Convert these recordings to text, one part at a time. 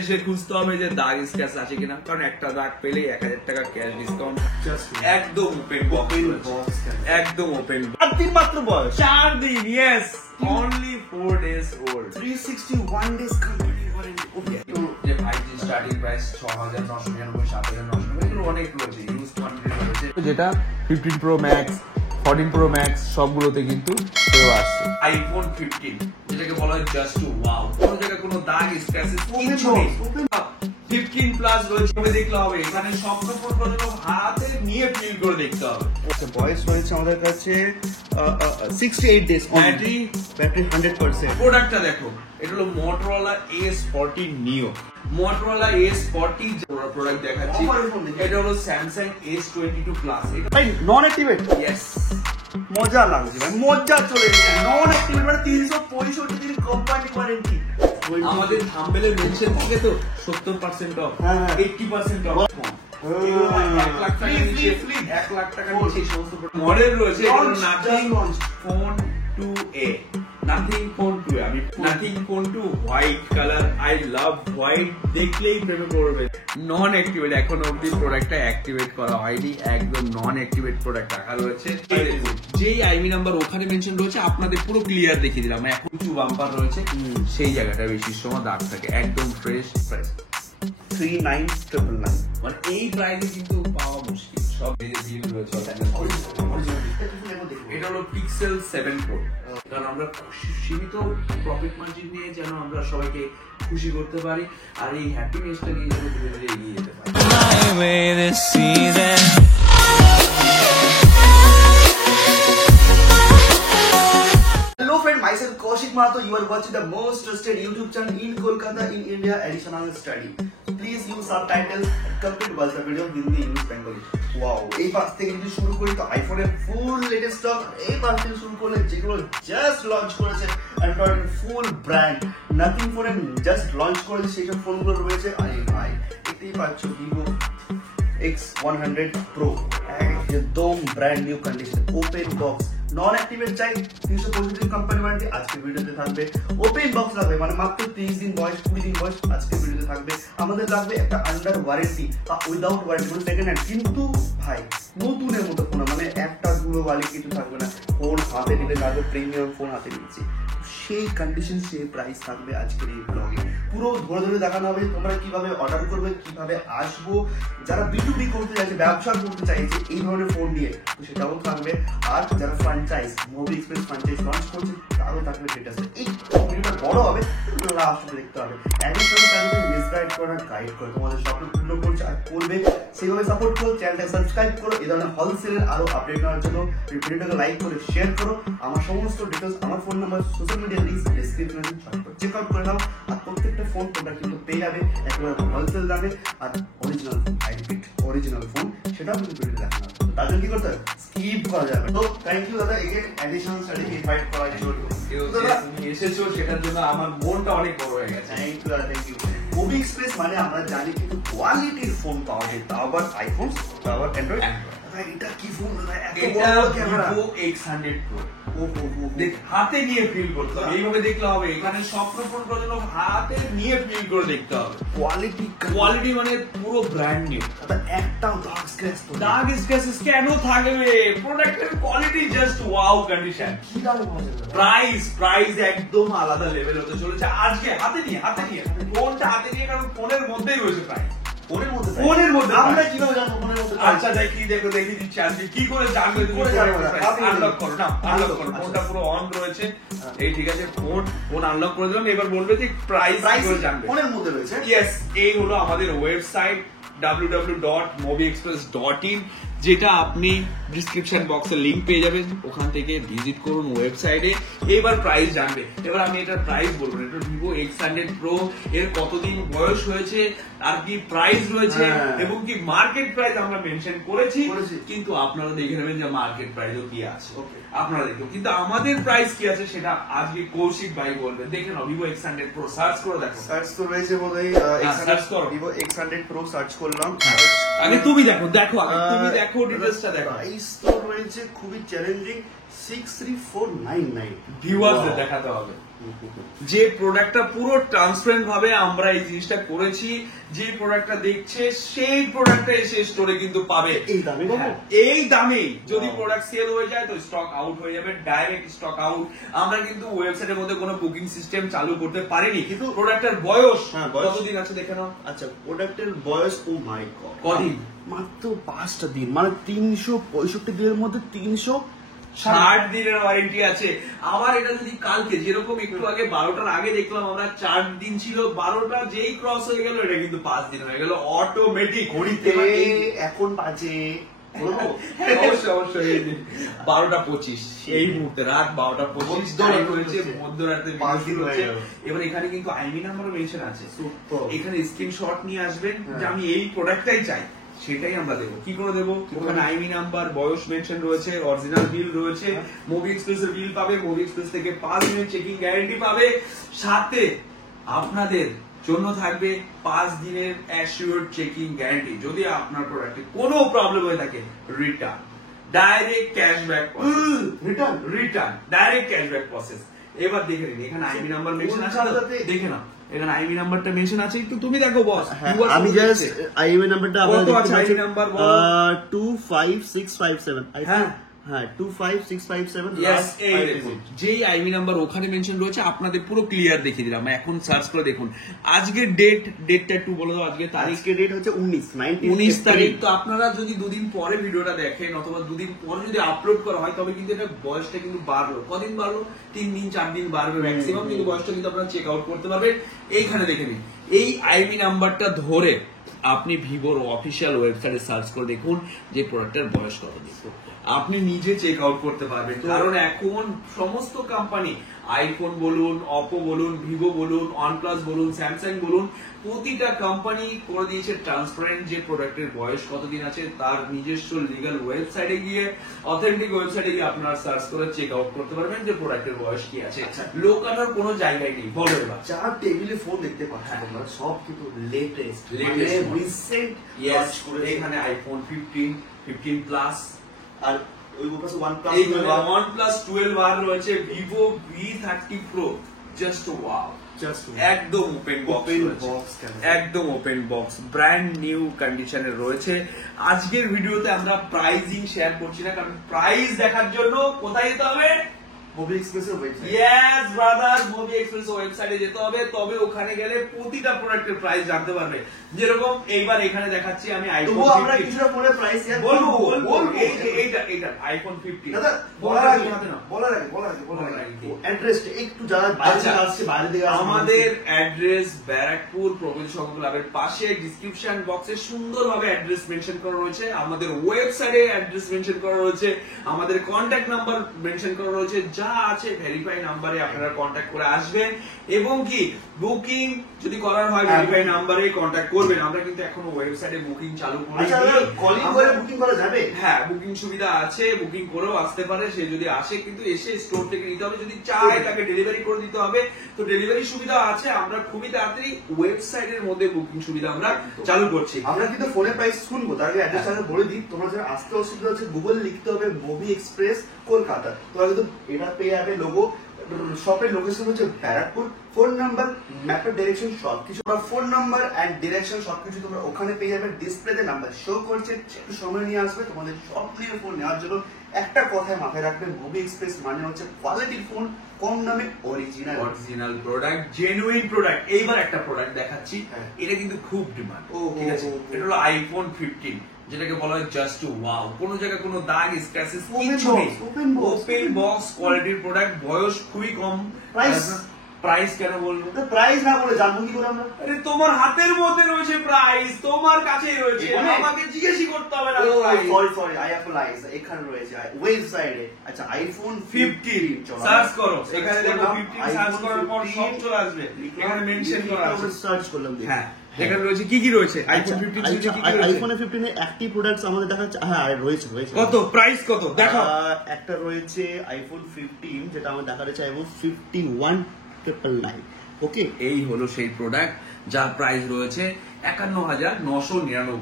এসে খুঁজতে হবে যে দাগ স্ক্র্যাচ আছে কিনা, কারণ একটা দাগ পেলেই 1000 টাকা ক্যাশ ডিসকাউন্ট। একদম ওপেন বক্স, একদম ওপেন। 4 দিন মাত্র বয়স, 4 দিন, yes, only 4 days old, 361 days company warranty. Okay, যে ভাইজি স্টার্টিং প্রাইস 6999, 7999, এগুলো অনেক রয়েছে, ইউজ কোয়ান্টিটি রয়েছে, যেটা 15 Pro Max, 14 Pro Max সবগুলোতে কিন্তু সেও আসছে। আইফোন 15 যেটাকে বলা হয় জাস্ট ওয়াও, কোনো জায়গায় কোনো দাগ স্ক্র্যাচেস কিছু নেই। 15 প্লাস রয়েছে, তবে দেখলে হবে এখানে স্বপ্ন পূরণ হাতে নিয়ে ফিল করে দেখতে হবে। বয়স রয়েছে আমাদের কাছে 68 days, ব্যাটারি 100%। প্রোডাক্টটা দেখো, এটা হলো Motorola A40 Neo, Motorola A40 product দেখাচ্ছি। এটা হলো Samsung S22 Plus, এটা ভাই নন অ্যাক্টিভেট। ইয়েস, মজা লাগছে ভাই, মজা চলে এসেছে। নন অ্যাক্টিভেট মানে 365 দিন কোম্পানি ওয়ারেন্টি। আমাদের থাম্বনেলে মেনশন থাকে তো 70% অফ, 80% অফ। 1 লাখ টাকা নিচে, 1 লাখ টাকা নিচে সমস্ত মডেল রয়েছে। Nothing phone 2A, nothing phone 2A, আমি nothing phone 2 white colour, I love white, দেখলেই প্রেমে পড়বে। নন অ্যাক্টিভেট, এখন অবধি প্রোডাক্টটা অ্যাক্টিভেট করা হয়নি, একদম নন অ্যাক্টিভেট প্রোডাক্ট রাখা রয়েছে। যেই আইমি নাম্বার ওখানে মেনশন রয়েছে আপনাদের পুরো ক্লিয়ার দেখিয়ে দিলাম। এখন কিছু বাম্পার রয়েছে, সেই জায়গাটা বেশি সময় দাগ থাকে, একদম ফ্রেশ প্রাইস 3999। মানে এই প্রাইসে কিন্তু পাওয়া মুশকিল। সব বিল রয়েছে। এটা হলো Pixel 7 Pro, কারণ আমরা সীমিত প্রফিট মার্জিন নিয়ে যেন আমরা সবাইকে খুশি করতে পারি, আর এই হ্যাপিনেসটা নিয়ে যেন ধীরে ধীরে এগিয়ে যেতে পারি। Hello friend, myself Kaushik Mahato. You are watching the most trusted YouTube channel in Kolkata, in India, additional study. Please use subtitles and complete watch the video Hindi, English, Bengali. Wow! এই পাশ থেকে যদি শুরু করি তো আইফোনের ফুল latest stock, এই পাশ থেকে শুরু করলে যেগুলো জাস্ট লঞ্চ করেছে অ্যান্ড্রয়েড ফুল ব্র্যান্ড, নাথিং ফোনে জাস্ট লঞ্চ করেছে সেই সব ফোনগুলো রয়েছে। আরে ভাই দেখতেই পাচ্ছ Vivo X100 Pro, একদম brand new condition, open box. Non activate চাই 365 কোম্পানি ওয়ারেন্টি, আজকে ভিডিওতে থাকবে। ওপেন বক্স লাগবে মানে মাত্র 30 দিন বয়স, 20 দিন বয়স, আজকে ভিডিওতে থাকবে। আমাদের লাগবে একটা আন্ডার ওয়ারেন্টি বা উইদাউট ওয়ারেন্টি, মানে সেকেন্ড হ্যান্ড, কিন্তু ভাই নতুনের মতো ফোন, মানে একটা গুলো ওয়ালি কিছু থাকবে না, ফোন হাতে নিলে লাগবে প্রিমিয়াম ফোন হাতে নিচ্ছি, সেই কন্ডিশন সেই প্রাইস থাকবে আজকের এই ব্লগে। পুরো ধরে ধরে দেখানো হবে তোমরা কিভাবে অর্ডার করবে, কিভাবে আসবো, যারা B2B করতে চাইছে, ব্যবসা করতে চাইছে এই ধরনের ফোন নিয়ে, তো সেটাও থাকবে। আর যারা franchise Mobi express franchise launch করছে তারও থাকবে ডিটেলস। এই ভিডিওটা বড় হবে, লাস্ট দেখতে হবে। অ্যাডিশনাল চ্যানেলে মিসগাইড করে না, গাইড করে তোমাদের স্বপ্ন পূর্ণ করছে আর করবে, সেইভাবে সাপোর্ট করো। চ্যানেলটা সাবস্ক্রাইব করো এই ধরনের হোলসেলের আরো আপডেট নেওয়ার জন্য। ভিডিওটাকে লাইক করে শেয়ার করো। আমার সমস্ত ডিটেলস, আমার phone number, social media link ডেসক্রিপশনে চেক আউট করে নাও। আর প্রত্যেকটা ফোন তোমরা কিন্তু পেয়ে যাবে একেবারে হোলসেল দামে, আর original phone, I repeat original phone, সেটাও কিন্তু ভিডিওতে দেখানো হবে। তার জন্য কি করতে হবে, স্কিপ করা যাবে। তো থ্যাংক ইউ দাদা, এগেন অ্যাডিশনাল স্টাডি ইনভাইট করার জন্য। তুমি এসেছো সেটার জন্য আমার মনটা অনেক বড় হয়ে গেছে। থ্যাংক ইউ দাদা, থ্যাংক ইউ। মোবি এক্সপ্রেস মানে আমরা জানি কিন্তু কোয়ালিটির ফোন পাওয়া যায়, তাও আবার আইফোন, তাও আবার অ্যান্ড্রয়েড। এটা কি ফোন দাদা, এত বড় ক্যামেরা, Vivo X100 Pro। দেখ হাতে নিয়ে ফিল করতে হবে, এইভাবে দেখলে হবে, এখানে স্বপ্ন পূরণ করার জন্য হাতে নিয়ে ফিল করে দেখতে হবে। কোয়ালিটি মানে পুরো ব্র্যান্ড নিউ, একটাও দাগ স্ক্র্যাচ তো দাগ স্ক্র্যাচেস কেন থাকবে? প্রোডাক্টের কোয়ালিটি জাস্ট ওয়াও কন্ডিশন। কি দাম আছে? প্রাইস একদম আলাদা লেভেল হতে চলেছে। আজকে হাতে নিয়ে ফোনটা হাতে নিয়ে, কারণ ফোনের মধ্যেই রয়েছে প্রাইস। ফোনের মধ্যে আমরা কিভাবে জানবো ফোনের মধ্যে? আচ্ছা দেখি দিচ্ছি আজকে কি করে জানবে, আনলক করো না, আনলক করো, ফোনটা পুরো অন রয়েছে। এই ঠিক আছে, ফোন আনলক করে দিলাম। এবার বলবে যে প্রাইস করে জানবে, ফোনের মধ্যে রয়েছে। ইয়েস, এই হলো আমাদের ওয়েবসাইট www.mobiexpress.in, যেটা আপনি ডিসক্রিপশন বক্সে লিংক পেয়ে যাবেন, ওখান থেকে ভিজিট করুন ওয়েবসাইটে। এবার প্রাইস জানবে। এবার আমি এটার প্রাইস বলবো, এটা Vivo X100 Pro, এর কতদিন বয়স হয়েছে, আর কি প্রাইস রয়েছে, এবং কি মার্কেট প্রাইস আমরা মেনশন করেছি, কিন্তু আপনারা দেখে নেবেন যে মার্কেট প্রাইসও কি আছে, আপনারা দেখো। কিন্তু আমাদের প্রাইস কি আছে সেটা আজকে কৌশিক ভাই বলবে। দেখে নাও Vivo X100 Pro, সার্চ করে দেখো। সার্চ তো রয়েছে বোধহয় Vivo X100 Pro সার্চ করলাম। আগে তুমি দেখো তুমি দেখো ডিটেইলসটা দেখো। প্রাইস তো রয়েছে খুবই চ্যালেঞ্জিং 63499। ভিউয়ার্সদের দেখাতে হবে। যে প্রোডাক্টটা পুরো ট্রান্সপারেন্ট ভাবে আমরা এই জিনিসটা করেছি, যে প্রোডাক্টটা দেখছে সেই প্রোডাক্টটা এসে স্টোরে কিন্তু পাবে এই দামে। এই দামে যদি প্রোডাক্ট সেল হয়ে যায় তো স্টক আউট হয়ে যাবে, ডাইরেক্ট স্টক আউট। আমরা কিন্তু ওয়েবসাইটের মধ্যে কোনো বুকিং সিস্টেম চালু করতে পারিনি, কিন্তু প্রোডাক্টের বয়স কতদিন আছে দেখে নাও। আচ্ছা, প্রোডাক্টের বয়স, ও মাই গড, কদিন? মাত্র 5টা দিন, মানে 365 দিনের মধ্যে 360 দিনের ওয়ারেন্টি আছে। আবার এটা যদি কালকে যেরকম একটু আগে 12টার আগে দেখলাম আমরা 4 দিন ছিল, 12টা যেই ক্রস হয়ে গেল এটা কিন্তু 5 দিন হয়ে গেল অটোমেটিক। ঘড়িতে এখন বাজে অবশ্যই 12টা 25 এই মুহূর্তে, রাত 12টা 25 হয়েছে, মধ্যরাতে। এবার এখানে কিন্তু আইমি নাম্বার মেনশন আছে, এখানে স্ক্রিনশট নিয়ে আসবেন যে আমি এই প্রোডাক্টটাই চাই, সেটাই আমরা দেবো। কি করে দেবো? ওখানে আইমি নাম্বার, বয়স মেনশন রয়েছে, অরিজিনাল বিল রয়েছে, মুভি এক্সপ্রেসের বিল পাবে, মুভি এক্সপ্রেস থেকে 5 দিনের চেকিং গ্যারান্টি পাবে, সাথে আপনাদের জন্য থাকবে 5 দিনের অ্যাসিওরড চেকিং গ্যারান্টি। যদি আপনার প্রোডাক্টে কোনো প্রবলেম হয়ে থাকে, return, direct cashback process, return direct cashback process. এবার দেখে নিন এখানে আইমি নাম্বার মেনশন আছে, দেখে নাও এখানে আইমি নাম্বারটা মেনশন আছে, একটু তুমি দেখো বস। আমি জাস্ট আইমি নাম্বারটা আপনাদের কত আছে? আইমি নাম্বার 25657। হ্যাঁ 25657। যেই আইমি নাম্বার ওখানে মেনশন রয়েছে, আপনাদের পুরো ক্লিয়ার দেখিয়ে দিলাম। এখন সার্চ করে দেখুন আজকের ডেটটা একটু বলে দাও। আজকে তারিখের ডেট হচ্ছে 19 তারিখ। তো আপনারা যদি দুদিন পরে ভিডিওটা দেখেন অথবা দুদিন পরে যদি আপলোড করা হয়, তবে কিন্তু এটা বয়সটা কিন্তু বাড়লো। কদিন বাড়লো? 3 দিন 4 দিন বাড়বে ম্যাক্সিমাম, কিন্তু বয়সটা কিন্তু আপনারা চেক আউট করতে পারবেন। এইখানে দেখে নিন, এই আইমি নাম্বারটা ধরে আপনি ভিভোর অফিসিয়াল ওয়েবসাইটে সার্চ করে দেখুন যে প্রোডাক্টের বয়স কত দিন, আপনি নিজে চেক আউট করতে পারবেন। কারণ এখন সমস্ত কোম্পানি, আইফোন বলুন, অপো বলুন, ভিভো বলুন, ওয়ানপ্লাস বলুন, স্যামসাং বলুন, প্রতিটা কোম্পানি করে দিয়েছে ট্রান্সপারেন্ট যে প্রোডাক্টের বয়স কতদিন আছে তার নিজস্ব লিগাল ওয়েবসাইটে গিয়ে, অথেন্টিক ওয়েবসাইটে গিয়ে আপনারা সার্চ করে চেক আউট করতে পারবেন যে প্রোডাক্টের বয়স কি আছে। লোকানোর কোনো জায়গায় নেই। বলো এবার। যা টেবিলে ফোন দেখতে পাচ্ছ তোমরা সব কিন্তু লেটেস্ট, রিসেন্ট। ইয়েস, এখানে আইফোন 15, 15 প্লাস, আর ওই পাশে OnePlus 12 আর রয়েছে, Vivo V30 Pro, just wow, একদম ওপেন বক্স, একদম ওপেন বক্স, ব্র্যান্ড নিউ কন্ডিশনে রয়েছে। আজকের ভিডিওতে আমরা প্রাইজিং শেয়ার করছি না, কারণ প্রাইস দেখার জন্য কোথায় যেতে হবে? মুভি এক্সপ্রেসের website. Yes brother, movie express ওয়েবসাইটে যেতে হবে, তবে ওখানে গেলে প্রতিটা প্রোডাক্টের প্রাইস জানতে পারবে। যেরকম এইবার এখানে দেখাচ্ছি আমি আইফোন 15, আমরা কিছুটা ফোনের প্রাইস বলবো এইটা আইফোন 15। দাদা বলার আগে অ্যাড্রেসটা একটু যারা বাইরে আসছে, বাইরে থেকে আমাদের অ্যাড্রেস ব্যারাকপুর প্রগতি সংঘ ক্লাবের পাশে, ডেসক্রিপশন বক্সে সুন্দরভাবে অ্যাড্রেস মেনশন করা রয়েছে, আমাদের ওয়েবসাইটে অ্যাড্রেস মেনশন করা রয়েছে, আমাদের কন্ট্যাক্ট নাম্বার মেনশন করা রয়েছে। যা আছে ভেরিফাই নাম্বারে আপনারা কন্ট্যাক্ট করে আসবেন, এবং কি বুকিং যদি করার হয় ভেরিফাই নাম্বারে কন্ট্যাক্ট করবেন। আমরা কিন্তু এখনো ওয়েবসাইটে বুকিং চালু করিনি। কলিং করে বুকিং করা যাবে? হ্যাঁ, বুকিং সুবিধা আছে, বুকিং করেও আসতে পারে। সে যদি আসে কিন্তু এসে স্টোর থেকে নিতে হবে, যদি চায় তাকে ডেলিভারি করে দিতে হবে, তো ডেলিভারি সুবিধা আছে। আমরা খুবই তাড়াতাড়ি ওয়েবসাইটের মধ্যে বুকিং সুবিধা আমরা চালু করছি। আমরা কিন্তু ফোনের প্রাইস শুনবো, তার আগে অ্যাড্রেস বলে দিই। তোমরা যারা আসতে অসুবিধা হচ্ছে, গুগল লিখতে হবে মুভি এক্সপ্রেস কলকাতা, তোমরা কিন্তু এটা পেয়ে যাবে। লোগো, শপের লোকেশন হচ্ছে ব্যারাকপুর, ফোন নাম্বার, ম্যাপের ডাইরেকশন সবকিছু, ফোন নাম্বার এন্ড ডিরেকশন সবকিছু তোমরা ওখানে পেয়ে যাবে। ডিসপ্লেতে নাম্বার শো করছে, একটু সময় নিয়ে আসবে তোমাদের সব নিয়ে ফোন নেওয়ার জন্য। একটা কথায় মাথায় রাখবে, মুভি এক্সপ্রেস মানে হচ্ছে কোয়ালিটির ফোন, কম দামে অরিজিনাল প্রোডাক্ট, জেনুইন প্রোডাক্ট। এইবার একটা প্রোডাক্ট দেখাচ্ছি, এটা কিন্তু খুব ডিমান্ড। ঠিক আছে, এটা হলো আইফোন 15, যেটাকে বলা হয় জাস্ট ওয়াও। কোন জায়গায় কোনো দাগ, স্ক্র্যাচেস কিছু নেই, ওপেন বক্স কোয়ালিটির প্রোডাক্ট। বয়স খুবই কম। প্রাইস কেন বলবো? প্রাইস না বলে জানবো কি করে আমরা? আরে তোমার হাতের মধ্যে রয়েছে প্রাইস, তোমার কাছেই রয়েছে, আমাকে জিজ্ঞেসই করতে হবে না। সরি আই অ্যাপলাইজ, এখানে রয়েছে ওয়েবসাইটে। আচ্ছা, আইফোন 15 সার্চ করো, এখানে দেখো 15 সার্চ করার পর সব চলে আসবে, এখানে মেনশন করা আছে। সার্চ করলাম, হ্যাঁ এখানে রয়েছে কি কি রয়েছে আইফোন 15 এর কি কি রয়েছে। আইফোন 15 এ অ্যাক্টিভ প্রোডাক্টস আমাদের দেখাচ্ছে। হ্যাঁ রয়েছে। কত প্রাইস কত দেখো? একটা রয়েছে আইফোন 15, যেটা আমাদের দেখা যাচ্ছে আইফোন 51,999। ওকে, এই হলো সেই প্রোডাক্ট যার প্রাইস রয়েছে 51,999।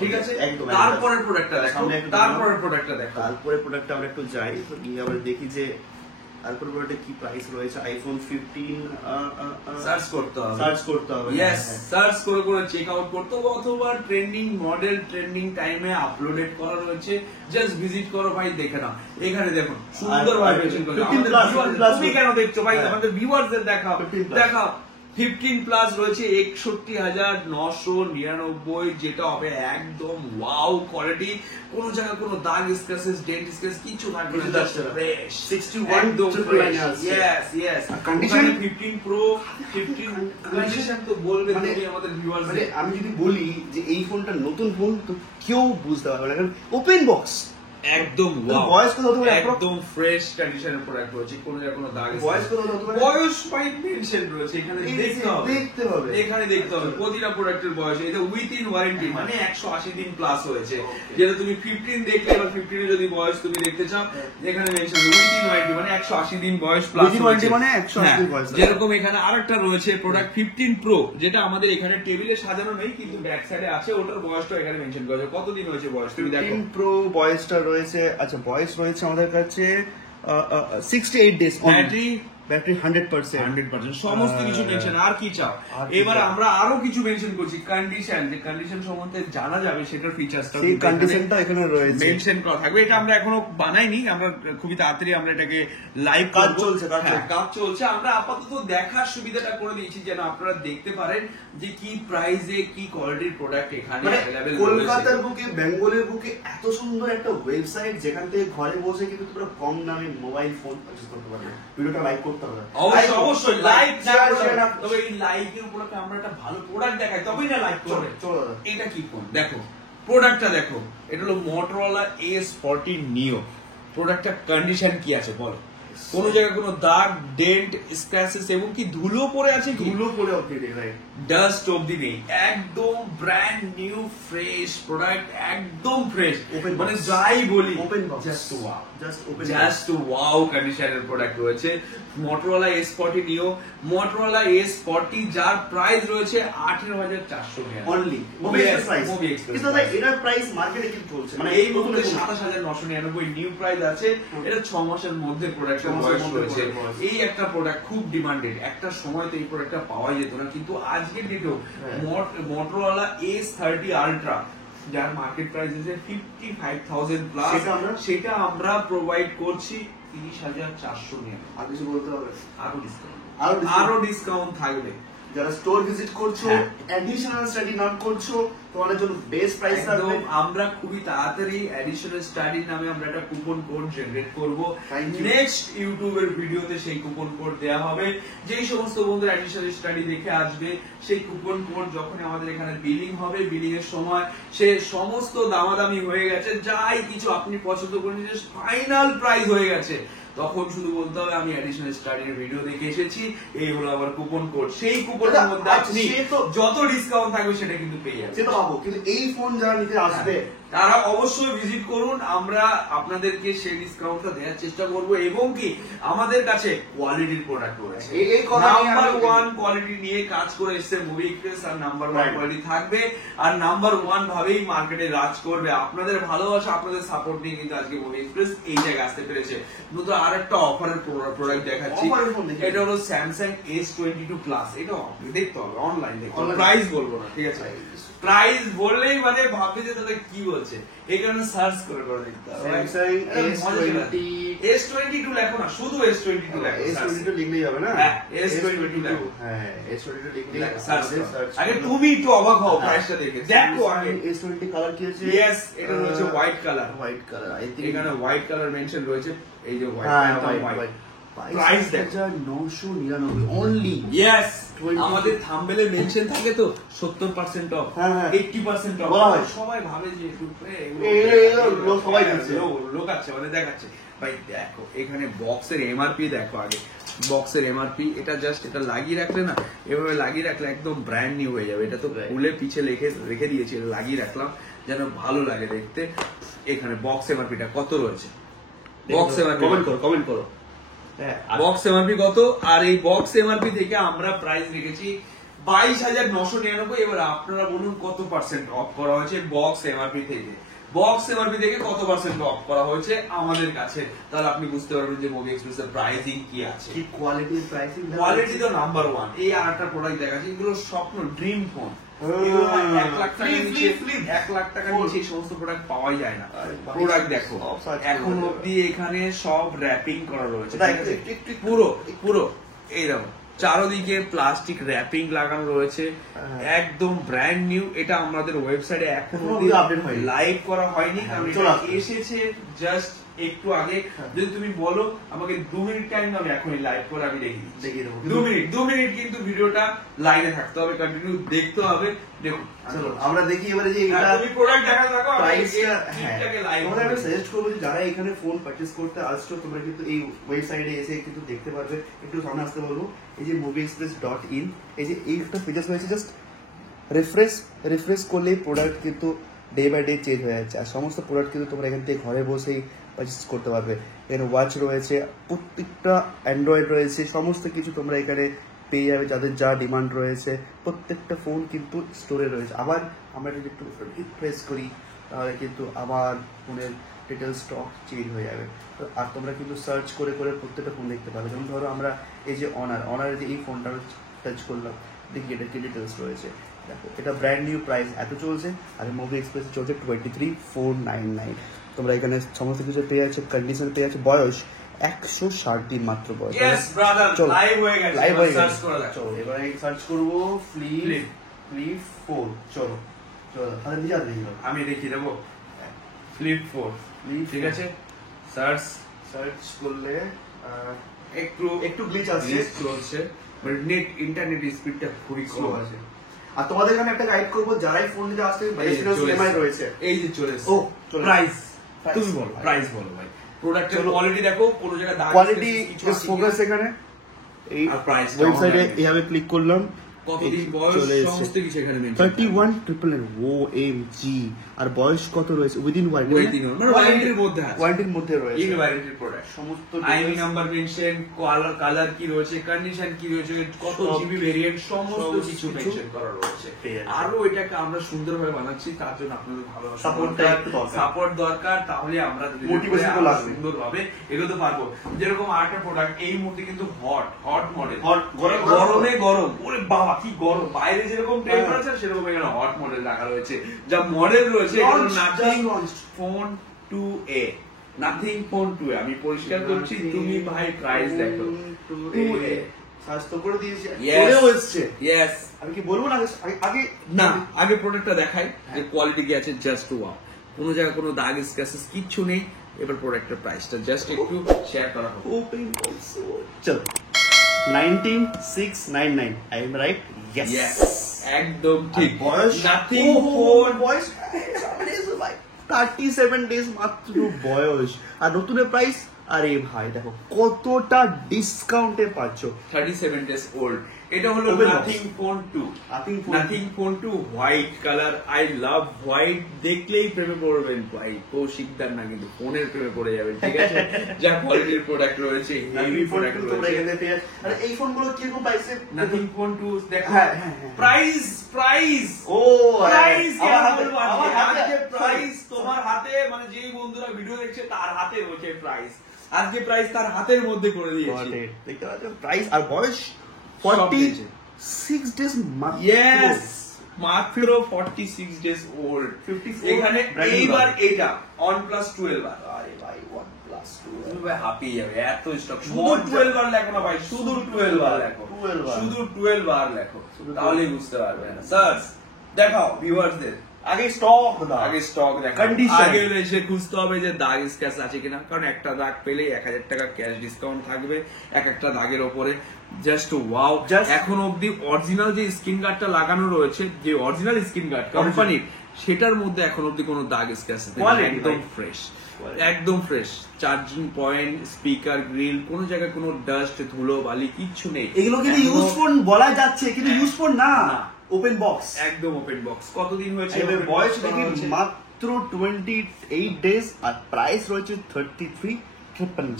ঠিক আছে, তারপরের প্রোডাক্টটা দেখো, তারপরের প্রোডাক্টটা আমরা একটু যাই, তো গিয়ে আবার দেখি যে তারপর ওটা কি প্রাইস রয়েছে আইফোন 15 সার্চ করতে হবে ইয়েস সার্চ করে চেক আউট করতে হবে, অথবা ট্রেন্ডিং মডেল ট্রেন্ডিং টাইমে আপলোডেড করা রয়েছে, জাস্ট ভিজিট করো ভাই, দেখে নাও। এখানে দেখুন সুন্দর ভাবে মেনশন করা, তুমি কেন দেখছো ভাই? আমাদের ভিউয়ারদের দেখাও 15 প্লাস রয়েছে 61,999, যেটা হবে একদম ওয়াও কোয়ালিটি, কোন জায়গায় কোনো দাগ স্ক্র্যাচেস ডেন্ট স্ক্র্যাচ কিছু থাকবে না, জাস্ট ফ্রেশ 61 একদম fresh. Yes condition 15 pro 15 condition তো বলবে তুমি আমাদের ভিউয়ারস। মানে আমি যদি বলি যে এই ফোনটা নতুন ফোন, তো কেউ বুঝতে পারবে না, কারণ ওপেন বক্স একদম ওয়াও, বয়স কত হতে পারে? একদম ফ্রেশ কন্ডিশনের প্রোডাক্ট রয়েছে, কোনো জায়গায় কোনো দাগ বয়স কত হতে পারে? বয়স ফাইভ মেনশন রয়েছে, এখানে দেখতে হবে প্রতিটা প্রোডাক্টের বয়স। এটা উইথিন ওয়ারেন্টি, মানে 180 দিন প্লাস হয়েছে। যেটা তুমি 15 দেখলে, এবার 15 এর যদি বয়স তুমি দেখতে চাও, এখানে মেনশন উইথিন ওয়ারেন্টি, মানে 180 দিন বয়স প্লাস হয়েছে, মানে 180 দিন বয়স। যেরকম এখানে আরেকটা রয়েছে প্রোডাক্ট 15 প্রো, যেটা আমাদের এখানে টেবিলে সাজানো নেই, কিন্তু ব্যাক সাইডে আছে, ওটার বয়সটা এখানে মেনশন করা আছে। কতদিন হয়েছে বয়স তুমি দেখো। 15 প্রো বয়সটা রয়েছে, আচ্ছা বয়স রয়েছে আমাদের কাছে 68 ডেজ। ব্যাটারি 100% সমস্ত কিছু মেনশন। আর কি চাও? এবার আমরা আরো কিছু মেনশন করছি, কন্ডিশন, যে কন্ডিশন সম্বন্ধে জানা যাবে সেটার ফিচারসটা, সেই কন্ডিশনটা এখানে রয়েছে, মেনশন করা থাকবে। এটা আমরা এখনো বানাইনি, আমরা খুবই তাড়াতাড়ি আমরা এটাকে লাইভ কাজ চলছে। আমরা আপাতত দেখার সুবিধাটা করে দিয়েছি, যেন আপনারা দেখতে পারেন যে কি প্রাইসে কি কোয়ালিটির প্রোডাক্ট এখানে अवेलेबल রয়েছে। কলকাতার বুকে, বেঙ্গলের বুকে এত সুন্দর একটা ওয়েবসাইট, যেখান থেকে ঘরে বসে কিন্তু তোমরা কম দামে মোবাইল ফোন পারচেজ করতে পারবে। ভিডিওটা লাইক করতে হবে, অবশ্যই লাইক না, তবে এই লাইকের উপর আমরা একটা ভালো প্রোডাক্ট দেখাই, তবেই না লাইক করবে। এটা কি ফোন দেখো, প্রোডাক্টটা দেখো, এটা হলো Motorola S40 Neo। প্রোডাক্টটা কন্ডিশন কি আছে বল? কোন জায়গায় কোনো দাগ ডেন্ট স্ক্র্যাচেস এবং কি ধুলো পড়ে আছে? ধুলো পড়ে অবধি রাইট, ডাস্ট অবধি নেই, একদম ব্র্যান্ড নিউ ফ্রেশ প্রোডাক্ট, একদম ফ্রেশ, মানে যাই বলি ওপেন বক্স, জাস্ট ওয়াও কন্ডিশনের প্রোডাক্ট রয়েছে। Motorola S40 Neo, Motorola S40, যার প্রাইস রয়েছে 18,400 অনলি মুভি এক্সপ্রেস প্রাইস। কিন্তু ভাই এটার প্রাইস মার্কেটে কি চলছে? মানে এই মুহূর্তে 27,999 নিউ প্রাইস আছে। এটা 6 মাসের মধ্যে প্রোডাক্টের বয়স রয়েছে। এই একটা প্রোডাক্ট খুব ডিমান্ডেড, একটা সময় তো এই প্রোডাক্টটা পাওয়া যেত না, কিন্তু আজকের ডেটেও Motorola S30 Ultra, যার মার্কেট প্রাইস আছে 55,000 প্লাস, সেটা আমরা প্রোভাইড করছি 30,400 আর কিছু বলতে হবে? আরো ডিসকাউন্ট থাকবে। যারা স্টোর ভিজিট করছো, অ্যাডিশনাল স্টাডি নট করছো, তোমাদের জন্য বেস্ট প্রাইস থাকবে। আমরা খুবই তাড়াতাড়ি অ্যাডিশনাল স্টাডি নামে আমরা একটা কুপন কোড জেনারেট করব। নেক্সট ইউটিউবের ভিডিওতে সেই কুপন কোড দেওয়া হবে। যেই সমস্ত বন্ধুরা অ্যাডিশনাল স্টাডি দেখে আসবে, সেই কুপন কোড যখন আমাদের এখানে বিলিং হবে, বিলিং এর সময় সে সমস্ত দামাদামি হয়ে গেছে, যাই কিছু আপনি পছন্দ করেন, যে ফাইনাল প্রাইস হয়ে গেছে, তখন শুধু বলতে হবে আমি অ্যাডিশনাল স্টাডির ভিডিও দেখে এসেছি, এই হলো আমার কুপন কোড। সেই কুপনের মধ্যে আপনি যত ডিসকাউন্ট থাকবে সেটা কিন্তু পেয়ে যাবেন। সেটা পাবো, কিন্তু এই ফোন যারা নিতে আসবে তারা অবশ্যই ভিজিট করুন, আমরা আপনাদেরকে সেই ডিসকাউন্টটা দেওয়ার চেষ্টা করব। এবং কি আমাদের কাছে কোয়ালিটির প্রোডাক্ট রয়েছে, নাম্বার 1 কোয়ালিটি নিয়ে কাজ করে এসেছে মুভি এক্সপ্রেস, আর নাম্বার 1 কোয়ালিটি থাকবে, আর নাম্বার 1 ভাবেই মার্কেটে রাজ করবে। আপনাদের ভালোবাসা, আপনাদের সাপোর্ট নিয়ে কিন্তু আজকে মুভি এক্সপ্রেস এই জায়গায় আসতে পেরেছে। নতুন আরেকটা অফারের প্রোডাক্ট দেখাচ্ছি, এটা হলো Samsung S22 Plus। এটা দেখতে হবে, অনলাইন দেখতে হবে, প্রাইস বলবো না, ঠিক আছে? প্রাইস বললেই মানে ভাববে যে তাহলে কি বলছে, এই কারণে সার্চ করে দেখতে হবে। S22 লেখো না, শুধু S22 লেখো, S22 লিখলেই হবে না? হ্যাঁ, S22 লেখো, হ্যাঁ S22 লিখলেই সার্চ আগে তুমি একটু অবাক হও প্রাইসটা দেখে। দেখো আগে S20 কালার কি আছে? यस, এটা হচ্ছে হোয়াইট কালার। আই থিং এখানে হোয়াইট কালার মেনশন রয়েছে, এই যে হোয়াইট প্রাইস 999 অনলি। यस, আমাদের থাম্বনেলে মেনশন থাকে তো 70% অফ, 80% অফ। সবাই ভাবে যে সবাই দিচ্ছে, লোকাচ্ছে মানে দেখাচ্ছে। ভাই দেখো এখানে বক্সের এমআরপি দেখো, আগে বক্সের এমআরপি, এটা জাস্ট এটা লাগিয়ে রাখলে না, এভাবে লাগিয়ে রাখলে একদম ব্র্যান্ড নিউ হয়ে যাবে। এটা তো খুলে পিছে রেখে দিয়েছি, লাগিয়ে রাখলাম যেন ভালো লাগে দেখতে। এখানে বক্স এমআরপিটা কত রয়েছে, বক্স এমআরপি কমেন্ট করো বক্স এমআরপি কত, আর এই বক্স এমআরপি থেকে আমরা প্রাইস রেখেছি 22,999। এবার আপনারা বলুন কত পার্সেন্ট অফ করা হয়েছে বক্স এমআরপি থেকে? বক্স এমআরপি থেকে কত পার্সেন্ট অফ করা হয়েছে আমাদের কাছে, তাহলে আপনি বুঝতে পারবেন যে মুভি এক্সপ্রেসের প্রাইসিং কি আছে। কি কোয়ালিটির প্রাইসিং, কোয়ালিটি তো নাম্বার 1। এই আরেকটা প্রোডাক্ট দেখাচ্ছি, এগুলো স্বপ্ন ড্রিম ফোন, এগুলো 1 লাখ টাকা নিচে 1 লাখ টাকা নিচে এই সমস্ত প্রোডাক্ট পাওয়াই যায় না। প্রোডাক্ট দেখো এখন অবধি এখানে সব র‍্যাপিং করা রয়েছে, পুরো পুরো এই দেখো চারদিকে প্লাস্টিক র‍্যাপিং লাগানো রয়েছে, একদম ব্র্যান্ড নিউ। এটা আমাদের ওয়েবসাইটে এখনো আপডেট হয়নি, লাইভ করা হয়নি, কারণ এটা এসেছে জাস্ট একটু আগে। যদি তুমি বলো আমাকে 2 মিনিট টাইম দাও, আমি এখনই লাইভ করে আমি দেখিয়ে দেবো। 2 মিনিট কিন্তু ভিডিওটা লাইনে থাকতে হবে, কন্টিনিউ দেখতে হবে। দেখুন চলো আমরা দেখি এবারে যে এটা তুমি প্রোডাক্ট দেখাতে থাকো, প্রাইসটা লাইভ আমরা সাজেস্ট করব যে যারা এখানে ফোন পারচেজ করতে আসছো তোমরা কিন্তু এই ওয়েবসাইটে এসে কিন্তু দেখতে পারবে। একটু সামনে আসতে বলবো, এই যে movieexpress.in, এই যে এই একটা ফিচার্স রয়েছে, জাস্ট রিফ্রেশ করলেই প্রোডাক্ট কিন্তু ডে বাই ডে চেঞ্জ হয়ে যাচ্ছে। আর সমস্ত প্রোডাক্ট কিন্তু তোমরা এখান থেকে ঘরে বসেই পারচেজ করতে পারবে। এখানে ওয়াচ রয়েছে, প্রত্যেকটা অ্যান্ড্রয়েড রয়েছে, সমস্ত কিছু তোমরা এখানে পেয়ে যাবে। যাদের যা ডিমান্ড রয়েছে প্রত্যেকটা ফোন কিন্তু স্টোরে রয়েছে। আবার আমরা যদি একটু রিফ্রেশ করি তাহলে কিন্তু আবার ফোনের ডিটেলস স্টক চেঞ্জ হয়ে যাবে। আর তোমরা কিন্তু সার্চ করে করে প্রত্যেকটা ফোন দেখতে পাবে। যেমন ধরো আমরা এই যে অনার যে এই ফোনটা টাচ করলাম, দেখি এটা কি ডিটেলস রয়েছে। দেখো এটা ব্র্যান্ড নিউ প্রাইস এত চলছে, আর মুভি এক্সপ্রেসে চলছে 23,499। তোমরা এখানে সমস্ত কিছু পেয়ে যাচ্ছে, কন্ডিশন পেয়ে যাচ্ছে, বয়স 160 দিন মাত্র বয়স। यस ব্রাদার, লাইভ হয়ে গেছে, লাইভ হয়ে সার্চ গেছে। করা যাক। চলো এবারে সার্চ করব ফ্লিপ 4। চলো তাহলে নিজে দেখি আমি দেখিয়ে দেবো ফ্লিপ 4। ঠিক আছে, সার্চ করলে একটু গ্লিচ চলছে, বাট নেট ইন্টারনেট স্পিডটা খুবই স্লো কম আছে। আর তোমাদের আমি একটা গাইড করব, যারাই ফোন নিতে আসছে ইএমআই রয়েছে। এই যে চলে এসেছে। ও প্রাইস তুমি বলো, প্রাইস বলো ভাই। প্রোডাক্টের কোয়ালিটি দেখো, কোনো জায়গায় দাগ কোয়ালিটি জাস্ট ফোকাস এখানে এই প্রাইস ওয়েবসাইটে এইভাবে ক্লিক করলাম, কতদিন বয়স সমস্ত কিছু এখানে মেনশন 31,999 OMG। আর বয়স কত রয়েছে? উইদিন ওয়ারেন্টি, মানে ওয়ারেন্টির মধ্যে আছে, ওয়ারেন্টির মধ্যে রয়েছে, ইন ওয়ারেন্টির প্রোডাক্ট। সমস্ত আইএমই নাম্বার মেনশন, কালার কি রয়েছে, কন্ডিশন কি রয়েছে, কত জিবি ভেরিয়েন্ট, সমস্ত কিছু মেনশন করা রয়েছে। আরো এটাকে আমরা সুন্দরভাবে বানাচ্ছি, তার জন্য আপনাদের ভালোবাসা সাপোর্ট দরকার, তাহলে আমরা মোটিভেশন লাগবে, সুন্দরভাবে এগোতে পারবো। যেরকম আরেকটা প্রোডাক্ট এই মুহূর্তে কিন্তু হট মডেল, গরমে গরম, ওরে বাবা কি গরম, বাইরে যেরকম টেম্পারেচার সেরকম এখানে হট মডেল রাখা রয়েছে। যা মডেল রয়েছে nothing phone 2A, nothing phone 2A। আমি পরিষ্কার করছি, তুমি ভাই প্রাইস দেখো 2A সার্চ তো করে দিয়েছি, চলেও এসেছে। ইয়েস, আমি কি বলবো না আগে না আগে প্রোডাক্টটা দেখাই যে কোয়ালিটি কি আছে। জাস্ট ওয়াও, কোনো জায়গায় কোনো দাগ স্ক্র্যাচেস কিচ্ছু নেই। এবার প্রোডাক্টের প্রাইসটা জাস্ট একটু শেয়ার করা হবে। ওপেন অলসো চলো 19,699, আই এম রাইট? ইয়েস একদম ঠিক। বয়স নাথিং ফোন বয়স 37 ডেজ মাত্র বয়স, আর নতুনের প্রাইস। আরে ভাই দেখো কতটা ডিসকাউন্টে পাচ্ছ, 37 ডেজ ওল্ড। এটা হলো nothing phone 2, nothing phone 2 white colour. I love white, দেখলেই প্রেমে পড়বেন ভাই। কৌশিকদার না কিন্তু ফোনের প্রেমে পড়ে যাবেন। ঠিক আছে, যা কোয়ালিটির প্রোডাক্ট রয়েছে, হেভি প্রোডাক্ট রয়েছে। আর এই ফোনগুলো কি রকম প্রাইসে? নাথিং ফোন 2 দেখো হ্যাঁ প্রাইস ও প্রাইস আমার হাতে প্রাইস তোমার হাতে, মানে যেই বন্ধুরা ভিডিও দেখছে তার হাতে রয়েছে প্রাইস। আজকে প্রাইস তার হাতের মধ্যে করে দিয়েছি, দেখতে পাচ্ছ প্রাইস। আর বয়স 46 ডেজ মাত্র। ইয়েস মাত্র 46 ডেজ ওল্ড। 54 এখানে এইবার এটা OnePlus 12 আর আরে ভাই OnePlus 12 তুমি ভাই হাঁপিয়ে যাবে, এত স্টক। শুধু 12 বার লেখো না ভাই, শুধু 12 বার লেখো, শুধু 12 বার লেখো, তাহলেই বুঝতে পারবে। সার্চ দেখাও ভিউয়ার্সদের, আগে স্টক দেখো, কন্ডিশন আগে এসে খুঁজতে হবে যে দাগ স্ক্র্যাচ আছে কিনা, কারণ একটা দাগ পেলে 1000 টাকা ক্যাশ ডিসকাউন্ট থাকবে এক একটা দাগের ওপরে। Just wow. এখন অবধি অরিজিনাল যে স্ক্রিন গার্ডটা লাগানো রয়েছে, যে অরিজিনাল স্ক্রিন গার্ড কোম্পানির, সেটার মধ্যে এখন অবধি কোনো দাগ স্ক্র্যাচ নেই, একদম ফ্রেশ, একদম fresh. Charging point, speaker grill, কোনো জায়গায় কোনো ডাস্ট ধুলো বালি কিচ্ছু নেই। এগুলো কিন্তু ইউজফুল বলা যাচ্ছে, কিন্তু ইউজফুল না, ওপেন বক্স, একদম ওপেন বক্স। কতদিন হয়েছে বয়স দেখি মাত্র 28 ডেজ, আর প্রাইস রয়েছে 33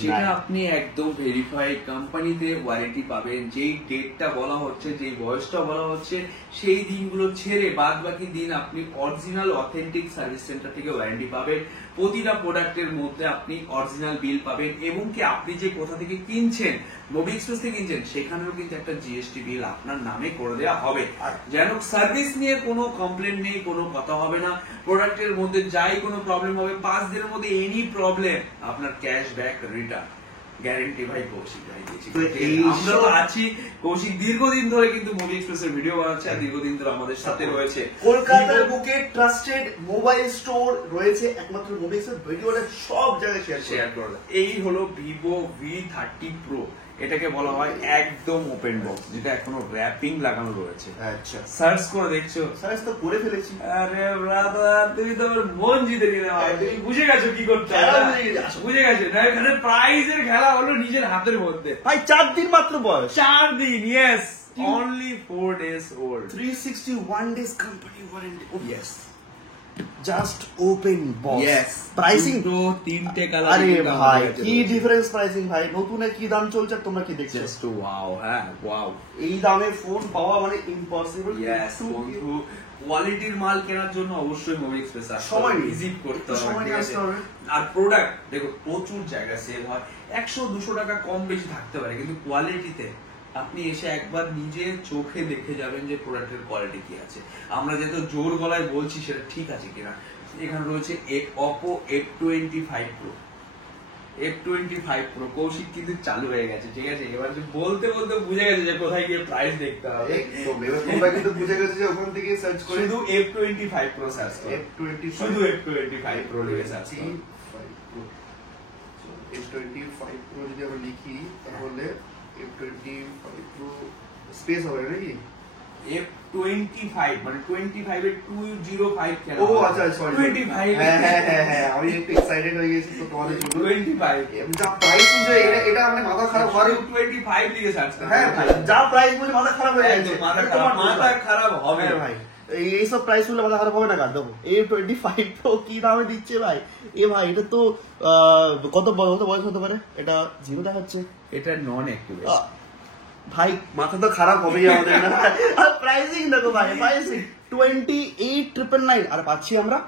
যেটা আপনি একদম ভেরিফাই কোম্পানিতে ওয়ারেন্টি পাবেন, যেই ডেটটা বলা হচ্ছে, যেই বয়সটা বলা হচ্ছে, সেই দিনগুলো ছেড়ে বাদ বাকি দিন আপনি অরিজিনাল অথেন্টিক সার্ভিস সেন্টার থেকে ওয়ারেন্টি পাবেন। প্রতিটা প্রোডাক্টের মধ্যে আপনি অরিজিনাল বিল পাবেন, এবং কি আপনি যে কোথা থেকে কিনছেন, মোবি এক্সপ্রেস থেকে কিনছেন, সেখানেও কিন্তু একটা জিএসটি বিল আপনার নামে করে দেওয়া হবে। যেন সার্ভিস নিয়ে কোনো কমপ্লেন নেই, কোনো কথা হবে না। প্রোডাক্টের মধ্যে যাই কোনো প্রবলেম হবে, 5 দিনের মধ্যে এনি প্রবলেম আপনার ক্যাশব্যাক রিটার্ন গ্যারেন্টি। ভাই কৌশিক ভাই দিয়েছি, আমরা তো আছি। কৌশিক দীর্ঘদিন ধরে কিন্তু মুভি এক্সপ্রেসের ভিডিও বানাচ্ছে, আর দীর্ঘদিন ধরে আমাদের সাথে রয়েছে। কলকাতার বুকে ট্রাস্টেড মোবাইল স্টোর রয়েছে একমাত্র মুভি এক্সপ্রেস। ভিডিওটা সব জায়গায় শেয়ার করে। এই হলো ভিভো V30 Pro, এটাকে বলা হয় একদম ওপেন বক্স, যেটা এখনো র্যাপিং লাগানো রয়েছে। আচ্ছা, সার্চ করে দেখছো? সার্চ তো করে ফেলেছি। আরে ব্রাদার, তুমি তো মন জিতে নিলে ভাই, তুমি বুঝে গেছো কি করতে হবে, বুঝে গেছো না? এখানে প্রাইজের খেলা হলো নিজের হাতের মধ্যে। ভাই 4 দিন মাত্র বয়স, 4 দিন, yes, only 4 days old, 361 days company warranty. Yes, just open box. Yes, pricing তো 3টে কালার। আরে ভাই কি ডিফারেন্স প্রাইসিং ভাই, নতুনে কি দাম চলছে তোমরা কি দেখছো? জাস্ট ওয়াও, হ্যাঁ ওয়াও। এই দামে ফোন পাওয়া মানে ইম্পসিবল। ইয়েস, বন্ধু কোয়ালিটির মাল কেনার জন্য অবশ্যই মুভি এক্সপ্রেস আসতে সময় হবে, ভিজিট করতে হবে, সময় ঠিক আছে? আসতে হবে। আর প্রোডাক্ট দেখো প্রচুর জায়গা সেল হয়, 100-200 টাকা কম বেশি থাকতে পারে, কিন্তু কোয়ালিটিতে আপনি এসে একবার নিজে চোখে দেখে যাবেন যে প্রোডাক্টের কোয়ালিটি কি আছে। আমরা যেহেতু জোর গলায় বলছি সেটা ঠিক আছে কিনা। এখানে রয়েছে Oppo F25 Pro, F25 Pro। Kaushik কিন্তু চালু হয়ে গেছে, ঠিক আছে? এবার যে বলতে বলতে বুঝে গেছে যে কোথায় গিয়ে প্রাইস দেখতে হবে। তোমরা কিন্তু বুঝে গেছো যে ওখান থেকে সার্চ করে শুধু F25 Pro সার্চ করো, F25 শুধু F25 Pro লিখে সার্চ করো। F25 Pro যদি আমরা লিখি তাহলে F25 Pro স্পেস হবে নাকি? F25 মানে 25 এর 205 কেন? ও আচ্ছা, সরি 25। হ্যাঁ আমি একটু এক্সাইটেড হয়ে গেছি তো তোমাদের জন্য। 25 যা প্রাইস বুঝে এটা মানে মাথা খারাপ হয়। 25 লিখে সার্চ করো। হ্যাঁ ভাই, যা প্রাইস বুঝে মাথা খারাপ হয়ে যাচ্ছে। মাথা খারাপ হবে ভাই, এইসব প্রাইস বলে মাথা খারাপ হবে না? কার দেবো A25 Pro কি দামে দিচ্ছে ভাই? এ ভাই এটা তো কত বয়স হতে পারে? এটা 0 দেখাচ্ছে। এটা নন অ্যাক্টিভেট ভাই, মাথা তো খারাপ হবেই আমাদের না। আর প্রাইসিং দেখো ভাই, প্রাইসিং 28,999 আর পাচ্ছি আমরা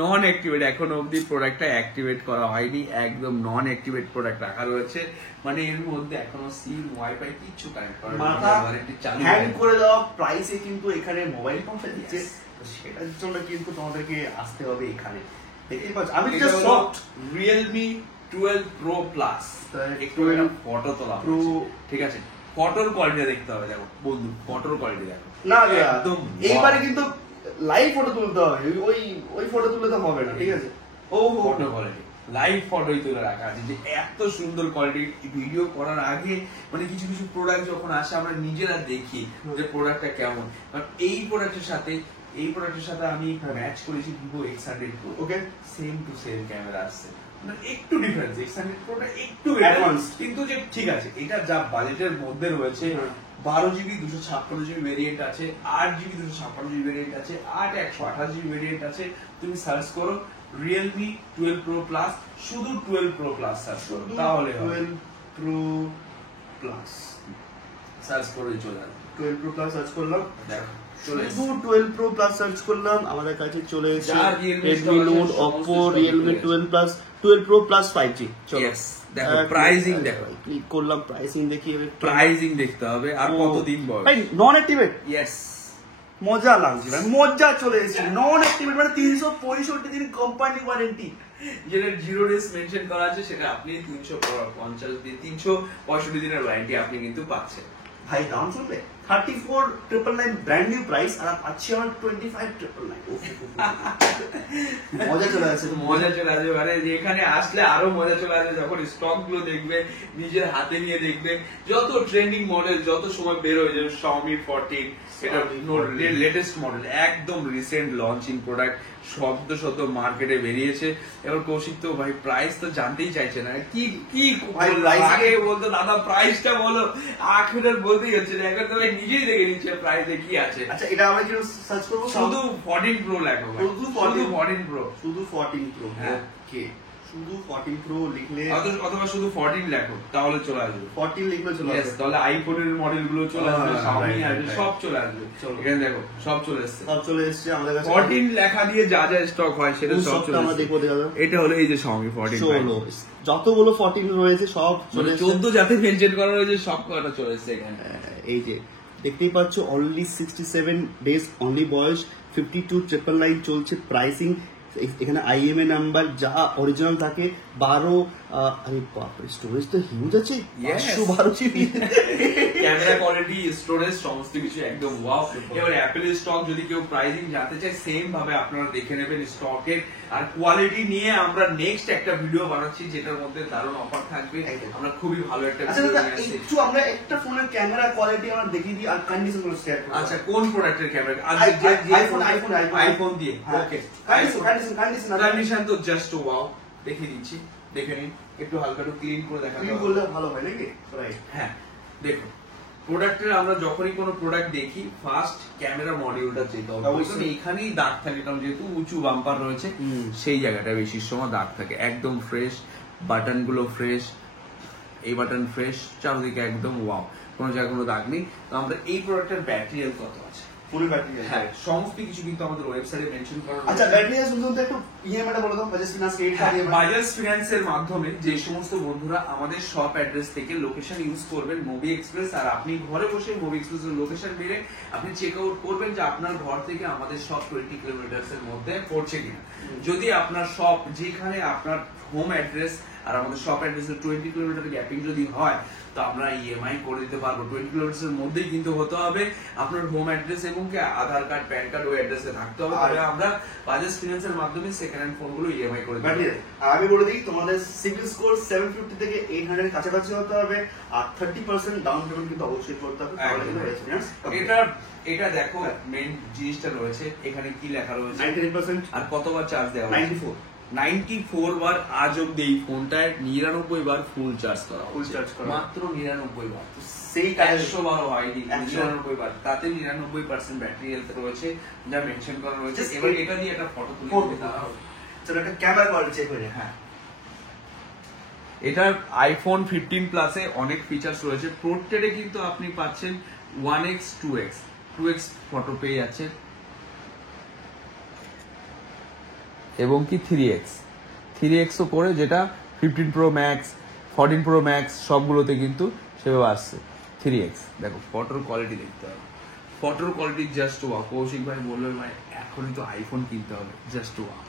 নন অ্যাক্টিভেট। এখন অবধি প্রোডাক্টটা অ্যাক্টিভেট করা হয়নি, একদম নন অ্যাক্টিভেট প্রোডাক্ট রাখা রয়েছে। মানে এর মধ্যে এখনো সিম ওয়াইফাই কিছু কানেক্ট করা মাথা হ্যাং করে দেওয়া প্রাইসে কিন্তু এখানে মোবাইল ফোনটা দিচ্ছে। সেটার জন্য কিন্তু তোমাদেরকে আসতে হবে এখানে। দেখতে পাচ্ছ আমি just soft Realme 12 Pro Plus। একটু ফটো তোলা হয়েছে, ঠিক আছে? ফটোর কোয়ালিটি দেখতে হবে। দেখো বন্ধু, ফটোর কোয়ালিটি দেখো না, একদম। এইবারে কিন্তু লাইভ ফটো তুলতে হবে, ওই ফটো তুলতে হবে না, ঠিক আছে? ও ফটো কোয়ালিটি লাইভ ফটোই তুলে রাখা আছে, যে এত সুন্দর কোয়ালিটি। ভিডিও করার আগে মানে কিছু কিছু প্রোডাক্ট যখন আসে আমরা নিজেরা দেখি যে প্রোডাক্টটা কেমন। এই প্রোডাক্টের সাথে আমি ম্যাচ করেছি Vivo X100 Pro। Okay, same to same camera আসছে, একটু ডিফারেন্স। X100 Proটা একটু অ্যাডভান্স, কিন্তু যে ঠিক আছে এটা যা বাজেটের মধ্যে রয়েছে। 12GB 256GB ভেরিয়েন্ট আছে, 8GB 256GB ভেরিয়েন্ট আছে, 128GB ভেরিয়েন্ট আছে। তুমি সার্চ করো Realme 12 Pro Plus, শুধু 12 Pro Plus সার্চ করো, তাহলে 12 Pro Plus সার্চ করে চলে আসবে। 12 Pro Plus সার্চ করলাম, দেখো শুধু 12 Pro Plus সার্চ করলাম, আমাদের কাছে চলে এসেছে যা Realme Redmi Note, Oppo, Realme 12 Plus, 12 Pro Plus 5G। চলো দেখো প্রাইসিং, দেখো ক্লিক করলাম, প্রাইসিং দেখি। প্রাইসিং দেখতে হবে আর কতদিন বয়স। ভাই নন অ্যাক্টিভেট, ইয়েস, মজা লাগছে ভাই, মজা চলে এসেছে। নন অ্যাক্টিভেট মানে 365 দিন কোম্পানি ওয়ারেন্টি। যেটা 0 days মেনশন করা আছে, সেটা আপনি 365 দিনের ওয়ারেন্টি আপনি কিন্তু পাচ্ছেন। ভাই দাম শুনবে 34,999 ব্র্যান্ড নিউ প্রাইস, আর পাচ্ছি আমার 25,999। মজা চলে আসছে, মজা চলে আসবে। মানে এখানে আসলে আরো মজা চলে আসবে যখন স্টক গুলো দেখবে, নিজের হাতে নিয়ে দেখবে। যত ট্রেন্ডিং মডেল যত সময় বের হয়ে যাবে, Xiaomi 14 এটা লেটেস্ট মডেল, একদম রিসেন্ট লঞ্চিং প্রোডাক্ট, শব্দ মার্কেটে বেরিয়েছে। এবার কৌশিক তো ভাই প্রাইস তো জানতেই চাইছে না, কি কি আগে বলতো দাদা প্রাইসটা বলো, আখের বলতেই হচ্ছে না, এখন তো ভাই নিজেই দেখে নিচ্ছে প্রাইসে কি আছে। আচ্ছা এটা আমরা কি সার্চ করব? শুধু 14 Pro লেখো, শুধু 14 Pro, শুধু 14 Pro। হ্যাঁ। ওকে, শুধু 14 প্রো লিখলে অথবা শুধু 14 লেখো তাহলে চলে আসবে, 14 লিখলে চলে আসবে, তাহলে আইফোনের মডেল গুলো চলে আসবে, Xiaomi আসবে, সব চলে আসবে। এখানে দেখো সব চলে এসেছে, সব চলে এসেছে আমাদের কাছে। 14 লেখা দিয়ে যা যা স্টক হয় সেটা সব চলে আমরা আসবে। দেখবো দেখা যাবে। এটা হলো এই যে Xiaomi 14 যতগুলো 14 রয়েছে সব চলে এসেছে। 14 যাতে মেনশন করা রয়েছে সব কটা চলে এসেছে এখানে। এই যে দেখতেই পাচ্ছ অনলি 67 ডেজ অনলি বয়স, 52,999 চলছে প্রাইসিং। এখানে আইএমএ নাম্বার যা অরিজিনাল থাকে 12, আরে বাপরে স্টোরেজ তো হিউজ আছে, 512 জিবি। ক্যামেরা কোয়ালিটি, স্টোরেজ সমস্ত কিছু একদম ওয়াও। এবার অ্যাপেলের স্টক যদি কেউ প্রাইসিং জানতে চায় সেম ভাবে আপনারা দেখে নেবেন স্টকের আর কোয়ালিটি নিয়ে আমরা নেক্সট একটা ভিডিও বানাচ্ছি যেটার মধ্যে দারুণ অফার থাকবে। আমরা খুবই ভালো একটা আচ্ছা ভিডিও দাদা নিয়ে আসছি। একটু আমরা একটা ফোনের ক্যামেরা কোয়ালিটি আমরা দেখিয়ে দিই আর কন্ডিশন গুলো শেয়ার করব। আচ্ছা কোন প্রোডাক্টের ক্যামেরা? আইফোন দিয়ে ওকে। কন্ডিশন তো জাস্ট ওয়াও, দেখিয়ে দিচ্ছি, দেখে নিন। একটু হালকা একটু ক্লিন করে দেখাতে ক্লিন হবে। করলে ভালো হয় নাকি? রাইট। হ্যাঁ দেখুন, প্রোডাক্টের আমরা যখনই কোনো প্রোডাক্ট দেখি ফার্স্ট ক্যামেরা মডিউলটা যেটা অবশ্যই। এখানেই দাগ থাকে, কারণ যেহেতু উঁচু বাম্পার রয়েছে সেই জায়গাটা বেশি সময় দাগ থাকে। একদম ফ্রেশ, বাটন গুলো ফ্রেশ, এই বাটন ফ্রেশ, চারদিকে একদম ওয়াও, কোনো জায়গায় কোনো দাগ নেই। তো আমরা এই প্রোডাক্টের ব্যাটারি হেলথ কত আছে? ফুল ব্যাটারি। হ্যাঁ সমস্ত কিছু কিন্তু আমাদের ওয়েবসাইটে মেনশন করা আছে। আচ্ছা ব্যাটারি হেলথ শুনতে একটু ইএমআইটা বলে দাও। Bajaj finance credit card EMI. Bajaj ফিন্যান্সের মাধ্যমে যে সমস্ত বন্ধুরা আমাদের শপ অ্যাড্রেস থেকে লোকেশন ইউজ করবেন মুভি এক্সপ্রেস, আর আপনি ঘরে বসে মুভি এক্সপ্রেসের লোকেশন মেরে আপনি চেক আউট করবেন যে আপনার ঘর থেকে আমাদের শপ 20 কিলোমিটার্স এর মধ্যে পড়ছে কিনা। যদি আপনার শপ যেখানে আপনার হোম অ্যাড্রেস আর আমাদের শপ অ্যাড্রেসের 20 কিলোমিটার গ্যাপিং যদি হয় তো আমরা ইএমআই করে দিতে পারবো। 20 কিলোমিটার এর মধ্যেই কিন্তু হতে হবে আপনার হোম অ্যাড্রেস এবং কি আধার কার্ড প্যান কার্ড ওই অ্যাড্রেসে থাকতে হবে, তবে আমরা বাজাজ ফিন্যান্সের মাধ্যমে সেকেন্ড হ্যান্ড ফোনগুলো ইএমআই করে দেব। আমি বলে দিই তোমাদের সিভিল স্কোর 750 থেকে 800 এর কাছাকাছি হতে হবে আর 30% ডাউন পেমেন্ট কিন্তু অবশ্যই করতে হবে। এটা দেখো মেইন জিনিসটা রয়েছে এখানে কি লেখা রয়েছে 99% আর কতবার চার্জ দেওয়া 94 বার আজ অব্দি এই ফোনটায় 99 বার ফুল চার্জ করা ফুল চার্জ করা মাত্র 99 বার। সেই 100 বার হয়নি, 99 বার, তাতে 99% ব্যাটারি হেলথ রয়েছে যা মেনশন করা রয়েছে। এবার এটা দিয়ে একটা ফটো তুলে দেওয়া হবে। চলো একটা ক্যামেরা কোয়ালিটি চেক করে। হ্যাঁ এটার আইফোন 15 প্লাসে অনেক ফিচার্স রয়েছে। পোর্ট্রেটে কিন্তু আপনি পাচ্ছেন 1x 2x ফটো পেয়ে যাচ্ছেন এবং কি 3x ও করে, যেটা 15 প্রো ম্যাক্স 14 প্রো ম্যাক্স সবগুলোতে কিন্তু সেভাবে আসছে 3x। দেখো ফটোর কোয়ালিটি দেখতে হবে, ফটোর কোয়ালিটি জাস্ট ওয়াও। কৌশিক ভাই বললো ভাই এখনই তো আইফোন কিনতে হবে, জাস্ট ওয়াও।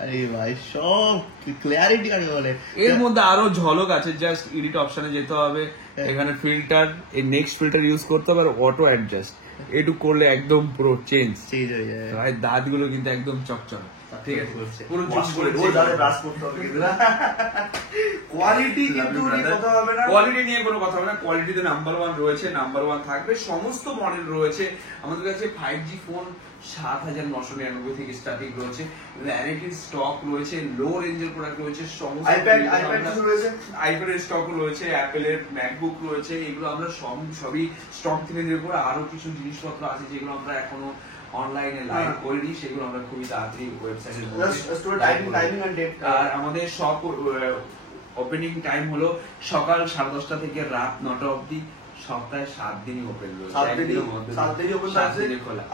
আরে ভাই সব ক্লিয়ারিটি কাকে বলে। এর মধ্যে আরো ঝলক আছে, জাস্ট এডিট অপশনে যেতে হবে, এখানে ফিল্টার, এই নেক্সট ফিল্টার ইউজ করতে হবে আর অটো অ্যাডজাস্ট এটু করলে একদম পুরো চেঞ্জ হয়ে যায়। ভাই দাঁতগুলো কিন্তু একদম চকচক, ঠিক আছে, পুরো জুস করে ব্রাশ করতে হবে কিন্তু কোয়ালিটি কিন্তু কথা হবে না। কোয়ালিটি নিয়ে কোনো কথা হবে না, কোয়ালিটিতে নাম্বার 1 রয়েছে, নাম্বার 1 থাকবে। সমস্ত মডেল রয়েছে আমাদের কাছে। 5G ফোন 7999 থেকে স্টার্টিং রয়েছে, ভ্যারাইটির স্টক রয়েছে, লো রেঞ্জের প্রোডাক্ট রয়েছে, সমস্ত আইপ্যাডের স্টক রয়েছে, অ্যাপেলের ম্যাকবুক রয়েছে, এগুলো আমরা সবই স্টক থেকে দেবো। আরো কিছু জিনিসপত্র আছে যেগুলো আমরা এখনো অনলাইনে লাইভ করিনি, সেগুলো আমরা খুবই তাড়াতাড়ি ওয়েবসাইটে। আর আমাদের সব ওপেনিং টাইম হলো সকাল 10:30 থেকে রাত 9টা অবধি, সপ্তাহে 7 দিনই ওপেন রয়েছে। 7 দিনই ওপেন আছে।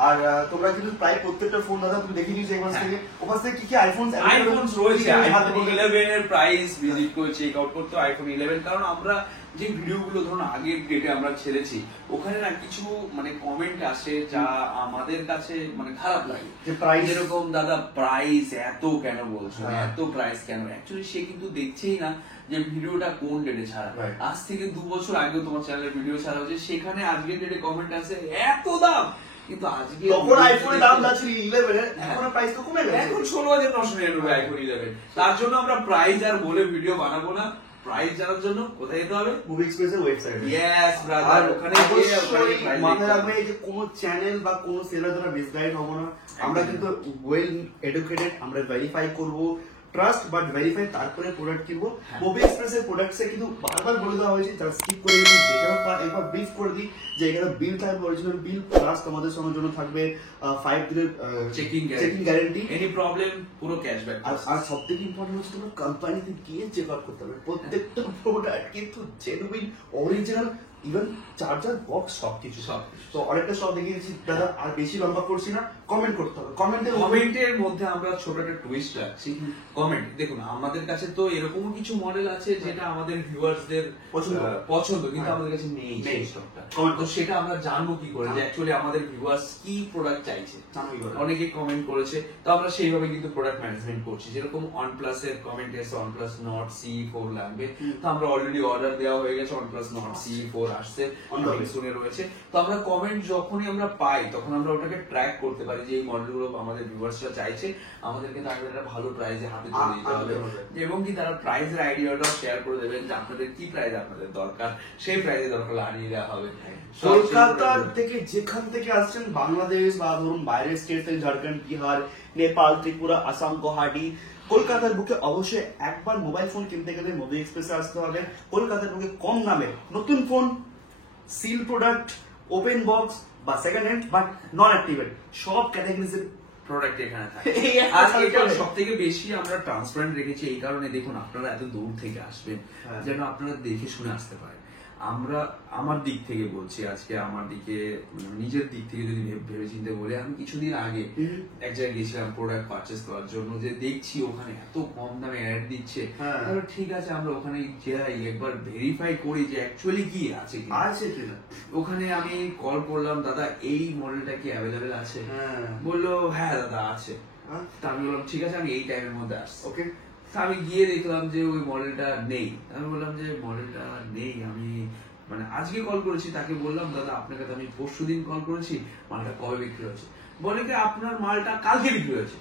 আর তোমরা কিন্তু প্রায় প্রত্যেকটা ফোন দাদা তুমি দেখে নিয়েছো একবার থেকে। ওখান থেকে কি কি আইফোনস রয়েছে। আইফোন 11 এর প্রাইস ভিজিট করে চেক আউট করতে আইফোন 11, কারণ আমরা যে ভিডিওগুলো ধরুন আগের ডেটে আমরা ছেড়েছি ওখানে না কিছু মানে কমেন্ট আসে যা আমাদের কাছে মানে খারাপ লাগে, যে প্রাইস এরকম দাদা প্রাইস এত কেন বলছো, এত প্রাইস কেন। অ্যাকচুয়ালি সে কিন্তু দেখছেই না যে ভিডিওটা কোন ডেটে ছাড়া। আজ থেকে 2 বছর আগেও তোমার চ্যানেলে ভিডিও ছাড়া হচ্ছে, সেখানে আজকের ডেটে কমেন্ট আছে এত দাম, কিন্তু আজকে তখন আইফোনের দাম ছিল 11 এর, এখন প্রাইস তো কমে গেছে, এখন 16,999 আইফোন 11। তার জন্য আমরা প্রাইস আর বলে ভিডিও বানাবো না। প্রাইস জানার জন্য কোথায় যেতে হবে? মুভি এক্সপ্রেসের ওয়েবসাইটে। ইয়েস ব্রাদার, ওখানে গিয়ে মাথায় রাখবে যে কোনো চ্যানেল বা কোনো সেলার দ্বারা মিসগাইড হবো না। আমরা কিন্তু ওয়েল এডুকেটেড, আমরা ভেরিফাই করব ট্রাস্ট বাট ভেরিফাই তারপরে প্রোডাক্ট কিনবো। মোবি এক্সপ্রেসের প্রোডাক্টসে কিন্তু বারবার বলে দেওয়া হয়েছে, যারা স্কিপ করে গেলে দেখে একবার ব্রিফ করে দিই যে এখানে বিল থাকবে, অরিজিনাল বিল, প্লাস তোমাদের সঙ্গে জন্য থাকবে 5 দিনের চেকিং গ্যারান্টি, এনি প্রবলেম পুরো ক্যাশব্যাক। আর সবথেকে ইম্পর্টেন্ট হচ্ছে তোমরা কোম্পানিতে গিয়ে চেক আউট করতে হবে প্রত্যেকটা প্রোডাক্ট কিন্তু genuine, original, even charger box সবকিছু। তো অনেকটা সব দেখিয়ে দিচ্ছি দাদা, আর বেশি লম্বা করছি না, কমেন্ট করতে হবে। কমেন্টের মধ্যে আমরা ছোট একটা টুইস্ট রাখছি। কমেন্ট দেখুন, আমাদের কাছে তো এরকম কিছু মডেল আছে যেটা আমাদের ভিউয়ার্সদের পছন্দ, কিন্তু আমাদের কাছে নেই সেই স্টকটা। তো সেটা আমরা জানবো কি করে যে অ্যাকচুয়ালি আমাদের ভিউয়ার্স কি প্রোডাক্ট চাইছে। অনেকে কমেন্ট করেছে, তো আমরা সেইভাবে কিন্তু প্রোডাক্ট ম্যানেজমেন্ট করছি। যেরকম OnePlus এর কমেন্ট এসে OnePlus Nord CE4 লাগবে, তো আমরা অলরেডি অর্ডার দেওয়া হয়ে গেছে, OnePlus Nord CE4 আসছে, শুনে রয়েছে। তো আমরা কমেন্ট যখনই আমরা পাই তখন আমরা ওটাকে ট্র্যাক করতে পারি যে এই মডেলগুলো আমাদের ভিউয়ার্সরা চাইছে, আমাদেরকে তাদের একটা ভালো প্রাইসে হাতে তুলে দিতে হবে, এবং কি তারা প্রাইসের আইডিয়াটাও শেয়ার করে দেবেন যে আপনাদের কি প্রাইস আপনাদের দরকার, সেই প্রাইসে দরকার আনিয়ে দেওয়া হবে। কলকাতার থেকে যেখান থেকে আসছেন, বাংলাদেশ বা ধরুন বাইরের স্টেট থেকে ঝাড়খণ্ড, বিহার, নেপাল, ত্রিপুরা, আসাম, গুয়াহাটি, কলকাতার বুকে অবশ্যই একবার মোবাইল ফোন কিনতে গেলে মোবি এক্সপ্রেসে আসতে হবে। কলকাতার বুকে কম দামে নতুন phone, seal product, open box বা second hand but non activate, সব ক্যাটাগরিজের প্রোডাক্ট এখানে থাকে। আর এটা সবথেকে বেশি আমরা ট্রান্সপারেন্ট রেখেছি এই কারণে, দেখুন আপনারা এত দূর থেকে আসবেন যেন আপনারা দেখে শুনে আসতে পারেন। আমরা আমার দিক থেকে বলছি, আজকে আমার দিকে নিজের দিক থেকে যদি ভেবে চিন্তে বলে, আমি কিছুদিন আগে এক জায়গায় গেছিলাম প্রোডাক্ট পারচেস করার জন্য, যে দেখছি ওখানে এত কম দামে অ্যাড দিচ্ছে, ঠিক আছে আমরা ওখানে যাই, একবার ভেরিফাই করি যে অ্যাকচুয়ালি কি আছে কিনা। ওখানে আমি কল করলাম, দাদা এই মডেলটা কি অ্যাভেলেবেল আছে? বললো হ্যাঁ দাদা আছে। তা আমি বললাম ঠিক আছে, আমি এই টাইমের মধ্যে আসছি। ওকে, আমি গিয়ে দেখলাম যে ওই মডেলটা নেই। আমি বললাম যে মডেলটা নেই, আমি মানে আজকে কল করেছি, তাকে বললাম দাদা আপনাকে তো আমি পরশুদিন কল করেছি, মালটা কবে বিক্রি হয়েছে? বলে কি আপনার মালটা কালকে বিক্রি হয়েছে,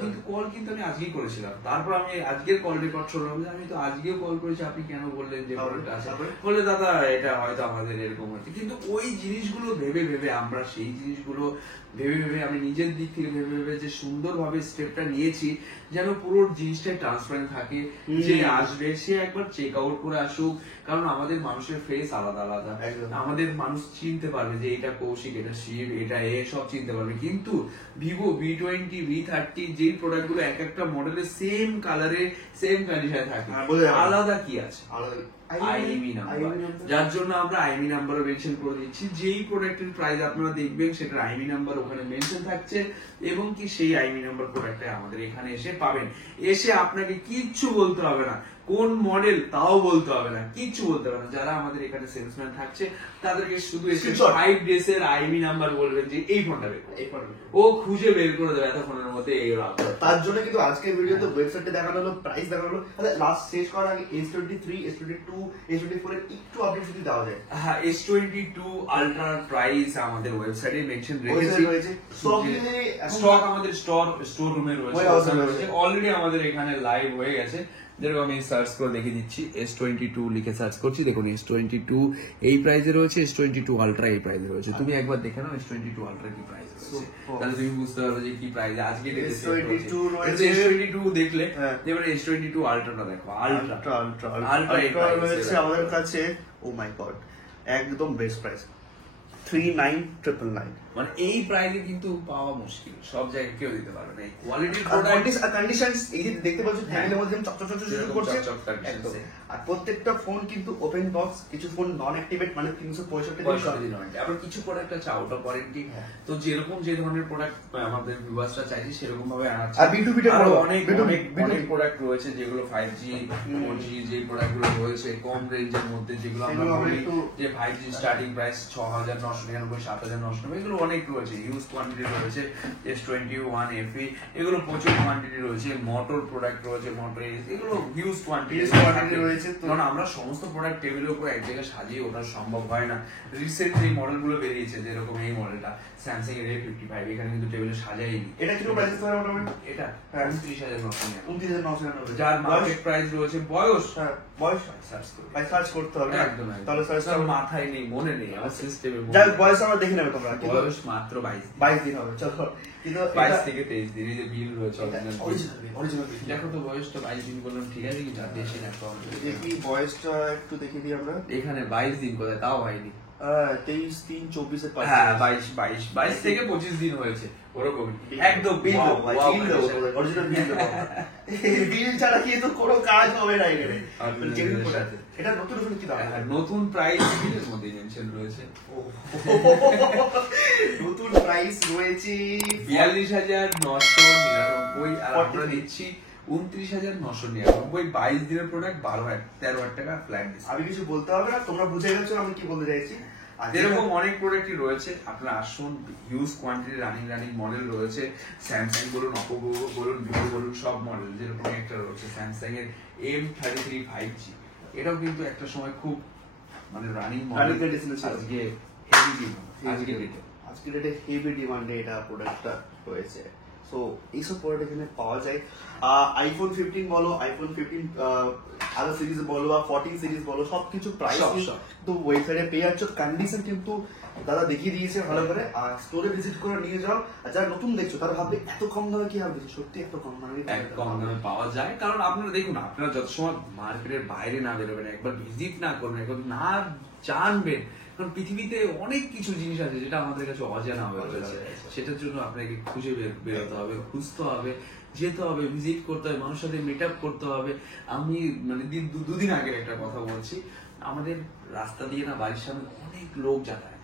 কিন্তু কল কিন্তু আমি আজকেই করেছিলাম। তারপর আমি আজকের কল রেকর্ড শুনলাম যে আমি তো আজকেও কল করেছি, আপনি কেন বললেন যে মডেলটা আছে? বলে দাদা এটা হয়তো আমাদের এরকম হচ্ছে। কিন্তু ওই জিনিসগুলো ভেবে ভেবে আমরা সেই জিনিসগুলো ভেবে ভেবে আমি নিজের দিক থেকে ভেবে ভেবে যে সুন্দরভাবে স্টেপটা নিয়েছি যেন পুরো জিনিসটাই ট্রান্সপারেন্ট থাকে, যে আসবে সে একবার চেক আউট করে আসুক। কারণ আমাদের মানুষের ফেস আলাদা আলাদা, আমাদের মানুষ চিনতে পারবে যে এটা কৌশিক, এটা শিব, এটা এ সব চিনতে পারবে। কিন্তু ভিভো V20, V30 যে প্রোডাক্ট গুলো এক একটা মডেলের সেম কালারে সেম কন্ডিশনে থাকে, আলাদা কি আছে? আইএমই নাম্বার, যার জন্য আমরা আইএমই নাম্বারও মেনশন করে দিচ্ছি। যেই প্রোডাক্টের প্রাইস আপনারা দেখবেন সেটার আইএমই নাম্বার ওখানে মেনশন থাকছে, এবং কি সেই আইএমই নাম্বার প্রোডাক্টটা আমাদের এখানে এসে পাবেন। এসে আপনাকে কিচ্ছু বলতে হবে না, কোন মডেল তাও বলতে হবে না, কিচ্ছু বলতে হবে না। যারা আমাদের এখানে সেলসম্যান থাকছে তাদেরকে শুধু এসে 5 ডেজ এর আইএমই নাম্বার বলবেন যে এই ফোনটা বের করো, ও খুঁজে বের করে দেবে এতক্ষণের মধ্যে। এই তার জন্য কিন্তু আজকের ভিডিওতে ওয়েবসাইটে দেখানো হলো, প্রাইস দেখানো হলো। লাস্ট শেষ করার আগে S23, S22, S24 এর একটু আপডেট যদি দেওয়া যায়। হ্যাঁ, S22 আলট্রা প্রাইস আমাদের ওয়েবসাইটে মেনশন রয়েছে। স্টক আমাদের স্টোর রুমে রয়েছে, অলরেডি আমাদের এখানে লাইভ হয়ে গেছে। যেরকম আমি সার্চ করে দেখিয়ে দিচ্ছি, S22 লিখে সার্চ করছি, দেখুন S22 এই প্রাইসে রয়েছে, S22 আলট্রা এই প্রাইসে রয়েছে। তুমি একবার দেখে নাও S22 আলট্রা কি প্রাইস রয়েছে, তাহলে তুমি বুঝতে পারবে যে কি প্রাইস আজকে S22 দেখলে। এবারে S22 আলট্রাটা দেখো, আলট্রা রয়েছে আমাদের কাছে। ও মাই গড, একদম বেস্ট প্রাইস 39,999। মানে এই প্রাইসে কিন্তু পাওয়া মুশকিল, সব জায়গায় কেউ দিতে পারবে না। এই কোয়ালিটির প্রোডাক্ট কন্ডিশনস এই যে দেখতে পাচ্ছ ফ্যামিলির মধ্যে চকচক করছে একদম। আর প্রত্যেকটা ফোন কিন্তু ওপেন বক্স, কিছু ফোন নন অ্যাক্টিভেট, মানে 365 দিন ওয়ারেন্টি। আবার কিছু প্রোডাক্ট আছে আউট অফ ওয়ারেন্টি। তো যেরকম যে ধরনের প্রোডাক্ট আমাদের ভিউয়ার্সরা চাইছে সেরকম ভাবে আনাচ্ছে। আর B2B অনেক প্রোডাক্ট রয়েছে যেগুলো 5G 4G যে প্রোডাক্টগুলো রয়েছে কম রেঞ্জের মধ্যে, যেগুলো আমরা বলি যে 5G স্টার্টিং প্রাইস 6,999, 7,999, এগুলো অনেক রয়েছে। হিউজ কোয়ান্টিটি রয়েছে S21 FE, এগুলো প্রচুর কোয়ান্টিটি রয়েছে। মোটর প্রোডাক্ট রয়েছে, মোটর এগুলো হিউজ কোয়ান্টিটি রয়েছে। কারণ আমরা সমস্ত প্রোডাক্ট টেবিলের উপর এক জায়গায় সাজিয়ে ওঠা সম্ভব হয় না। রিসেন্ট যে মডেলগুলো বেরিয়েছে, যেরকম এই মডেলটা স্যামসাং এর A55, এখানে কিন্তু টেবিলে সাজাইনি। এটা কি প্রাইস আছে মোটামুটি? এটা 29,999, যার মার্কেট প্রাইস রয়েছে। বয়স সার্চ করতে হবে একদম, তাহলে সার্চ মাথায় নেই, মনে নেই, আমার সিস্টেমে বয়স আমরা দেখে নেব। তোমরা বয়স বয়স মাত্র 22 দিন হবে। চলো, কিন্তু 22 থেকে 23 দিন। এই যে বিল রয়েছে অরিজিনাল দেখো তো বয়সটা 22 দিন বললাম, ঠিক আছে কিন্তু বেশি না কম। দেখি বয়সটা একটু দেখিয়ে দিই আমরা। এখানে 22 দিন কোথায়, তাও হয়নি। 23-3-24 হ্যাঁ 22 থেকে 25 দিন হয়েছে ওরকমই একদম। বিল অরিজিনাল বিল ছাড়া কি তো কোনো কাজ হবে না এখানে। এটা নতুন নতুন কি দাম? নতুন প্রাইস বিলের মধ্যে মেনশন রয়েছে। নতুন প্রাইস রয়েছে 42,999 আর আমরা দিচ্ছি 29,999। 22 দিনের প্রোডাক্ট 13,000 টাকা ফ্ল্যাট দিচ্ছি। আমি কিছু বলতে হবে না, তোমরা বুঝে গেছো আমি কি বলতে চাইছি। এরকম অনেক প্রোডাক্টই রয়েছে, আপনারা আসুন। হিউজ কোয়ান্টিটি রানিং মডেল রয়েছে। স্যামসাং বলুন, অপো বলুন, ভিভো বলুন, সব মডেল। যেরকম একটা রয়েছে স্যামসাং এর M33 5G, এটাও কিন্তু একটা সময় খুব মানে রানিং মডেল। আজকে হেভি ডিমান্ড, আজকে ডেটে হেভি ডিমান্ডে এটা প্রোডাক্টটা রয়েছে। সো এইসব প্রোডাক্ট এখানে পাওয়া যায়। আইফোন 15 বলো, আইফোন 15 আদার সিরিজ বলো বা 14 সিরিজ বলো, সবকিছু প্রাইস তো ওয়েবসাইটে পেয়ে যাচ্ছ। কন্ডিশন কিন্তু দাদা দেখিয়ে দিয়েছে ভালো করে। আর স্টোরে ভিজিট করে নিয়ে যাও। আর যারা নতুন দেখছো তারা ভাববে এত কম দামে কি হবে, সত্যি এত কম দামে পাওয়া যায়। কারণ আপনারা দেখুন, আপনারা যত সময় মার্কেটের বাইরে না বেরোবেন, একবার ভিজিট না করবেন, একবার না জানবেন, কারণ পৃথিবীতে অনেক কিছু জিনিস আছে যেটা আমাদের কাছে অজানা হয়ে রয়েছে। সেটার জন্য আপনাকে খুঁজে বেরোতে হবে, খুঁজতে হবে, যেতে হবে, ভিজিট করতে হবে, মানুষের সাথে মিট আপ করতে হবে। আমি মানে দুদিন আগের একটা কথা বলছি, আমাদের রাস্তা দিয়ে না বাড়ির সামনে অনেক লোক যাতায়াত,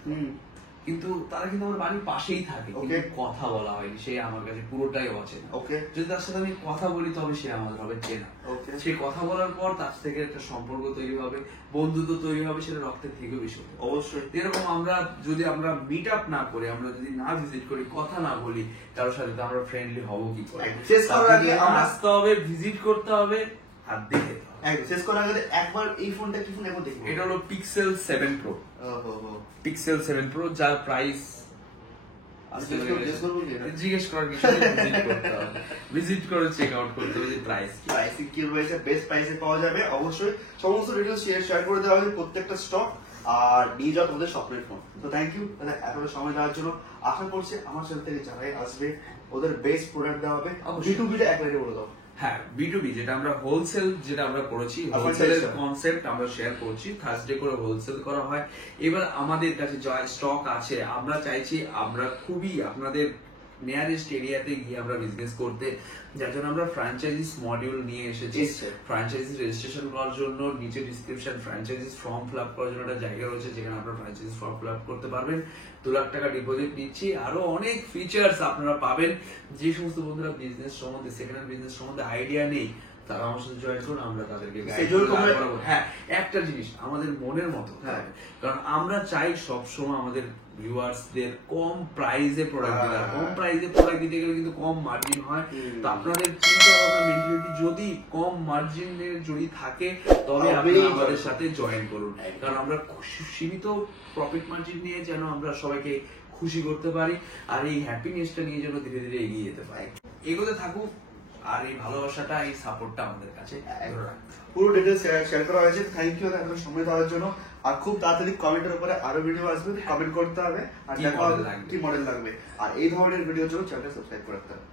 কিন্তু তারা কিন্তু আমার বাড়ির পাশেই থাকে, কিন্তু কথা বলা হয়নি। সে আমার কাছে পুরোটাই অচেনা। যদি তার সাথে আমি কথা বলি তবে সে আমার হবে চেনা। সে কথা বলার পর তার থেকে একটা সম্পর্ক তৈরি হবে, বন্ধুত্ব তৈরি হবে, সেটা রক্তের থেকে বেশি অবশ্যই। এরকম আমরা যদি আমরা মিট আপ না করি, আমরা যদি না ভিজিট করি, কথা না বলি কারোর সাথে, তো আমরা ফ্রেন্ডলি হবো কি করে? আসতে হবে, ভিজিট করতে হবে আর দেখে। শেষ করার আগে একবার এই ফোনটা কি ফোন এখন দেখবো। এটা হলো Pixel 7 Pro। Pixel 7 Pro, যার প্রাইস জিজ্ঞেস করার কিছু ভিজিট করে চেক আউট করতে হবে। প্রাইস কি রয়েছে, বেস্ট প্রাইসে পাওয়া যাবে অবশ্যই। সমস্ত ডিটেইলস শেয়ার করে দেওয়া হবে, প্রত্যেকটা স্টক। আর নিয়ে যাও তোমাদের স্বপ্নের ফোন। তো থ্যাংক ইউ দাদা এতটা সময় দেওয়ার জন্য। আশা করছি আমার সাথে থেকে যারাই আসবে ওদের বেস্ট প্রোডাক্ট দেওয়া হবে। B2B টা এক লাইনে বলে দাও। হ্যাঁ, B2B যেটা আমরা হোলসেল, যেটা আমরা করেছি, হোলসেলের কনসেপ্ট আমরা শেয়ার করছি। থার্সডে করে হোলসেল করা হয়। এবার আমাদের কাছে যা স্টক আছে, আমরা চাইছি আমরা খুবই আপনাদের নিয়ারেস্ট এরিয়াতে গিয়ে আমরা বিজনেস করতে, যার জন্য আমরা ফ্র্যাঞ্চাইজিস মডিউল নিয়ে এসেছি। ফ্র্যাঞ্চাইজিস রেজিস্ট্রেশন করার জন্য নিচে description franchises form fill up করার জন্য একটা জায়গা রয়েছে, যেখানে আপনারা ফ্র্যাঞ্চাইজিস ফর্ম ফিল আপ করতে পারবেন। 2 লাখ টাকা ডিপোজিট দিচ্ছি। আরো অনেক ফিচার্স আপনারা পাবেন। যে সমস্ত বন্ধুরা বিজনেস সম্বন্ধে, সেকেন্ড হ্যান্ড বিজনেস সম্বন্ধে আইডিয়া নেই, তারা আমার সাথে জয়েন করুন, আমরা তাদেরকে গাইড করব। হ্যাঁ, একটা জিনিস আমাদের মনের মতো, কারণ আমরা চাই সবসময় আমাদের ভিউয়ার্সদের কম প্রাইসে প্রোডাক্ট দিতে। কম প্রাইসে প্রোডাক্ট দিতে গেলে কিন্তু কম মার্জিন হয়। তো আপনাদের চিন্তা ভাবনা, মেন্টালিটি যদি কম মার্জিনের যদি থাকে, তবে আপনারা আমাদের সাথে জয়েন করুন। কারণ আমরা সীমিত প্রফিট মার্জিন নিয়ে যেন আমরা সবাইকে খুশি করতে পারি, আর এই হ্যাপিনেসটা নিয়ে যেন ধীরে ধীরে এগিয়ে যেতে পারি। এগোতে থাকুক, আর এই ভালোবাসাটা, এই সাপোর্টটা আমাদের কাছে পুরো ডিটেইলস শেয়ার করা হয়েছে। থ্যাংক ইউ এত সময় দেওয়ার জন্য। আর খুব তাড়াতাড়ি কমেন্টের উপরে আরো ভিডিও আসবে, কমেন্ট করতে হবে আর কি মডেল লাগবে। আর এই ধরনের ভিডিওর জন্য চ্যানেলটা সাবস্ক্রাইব করে রাখতে হবে।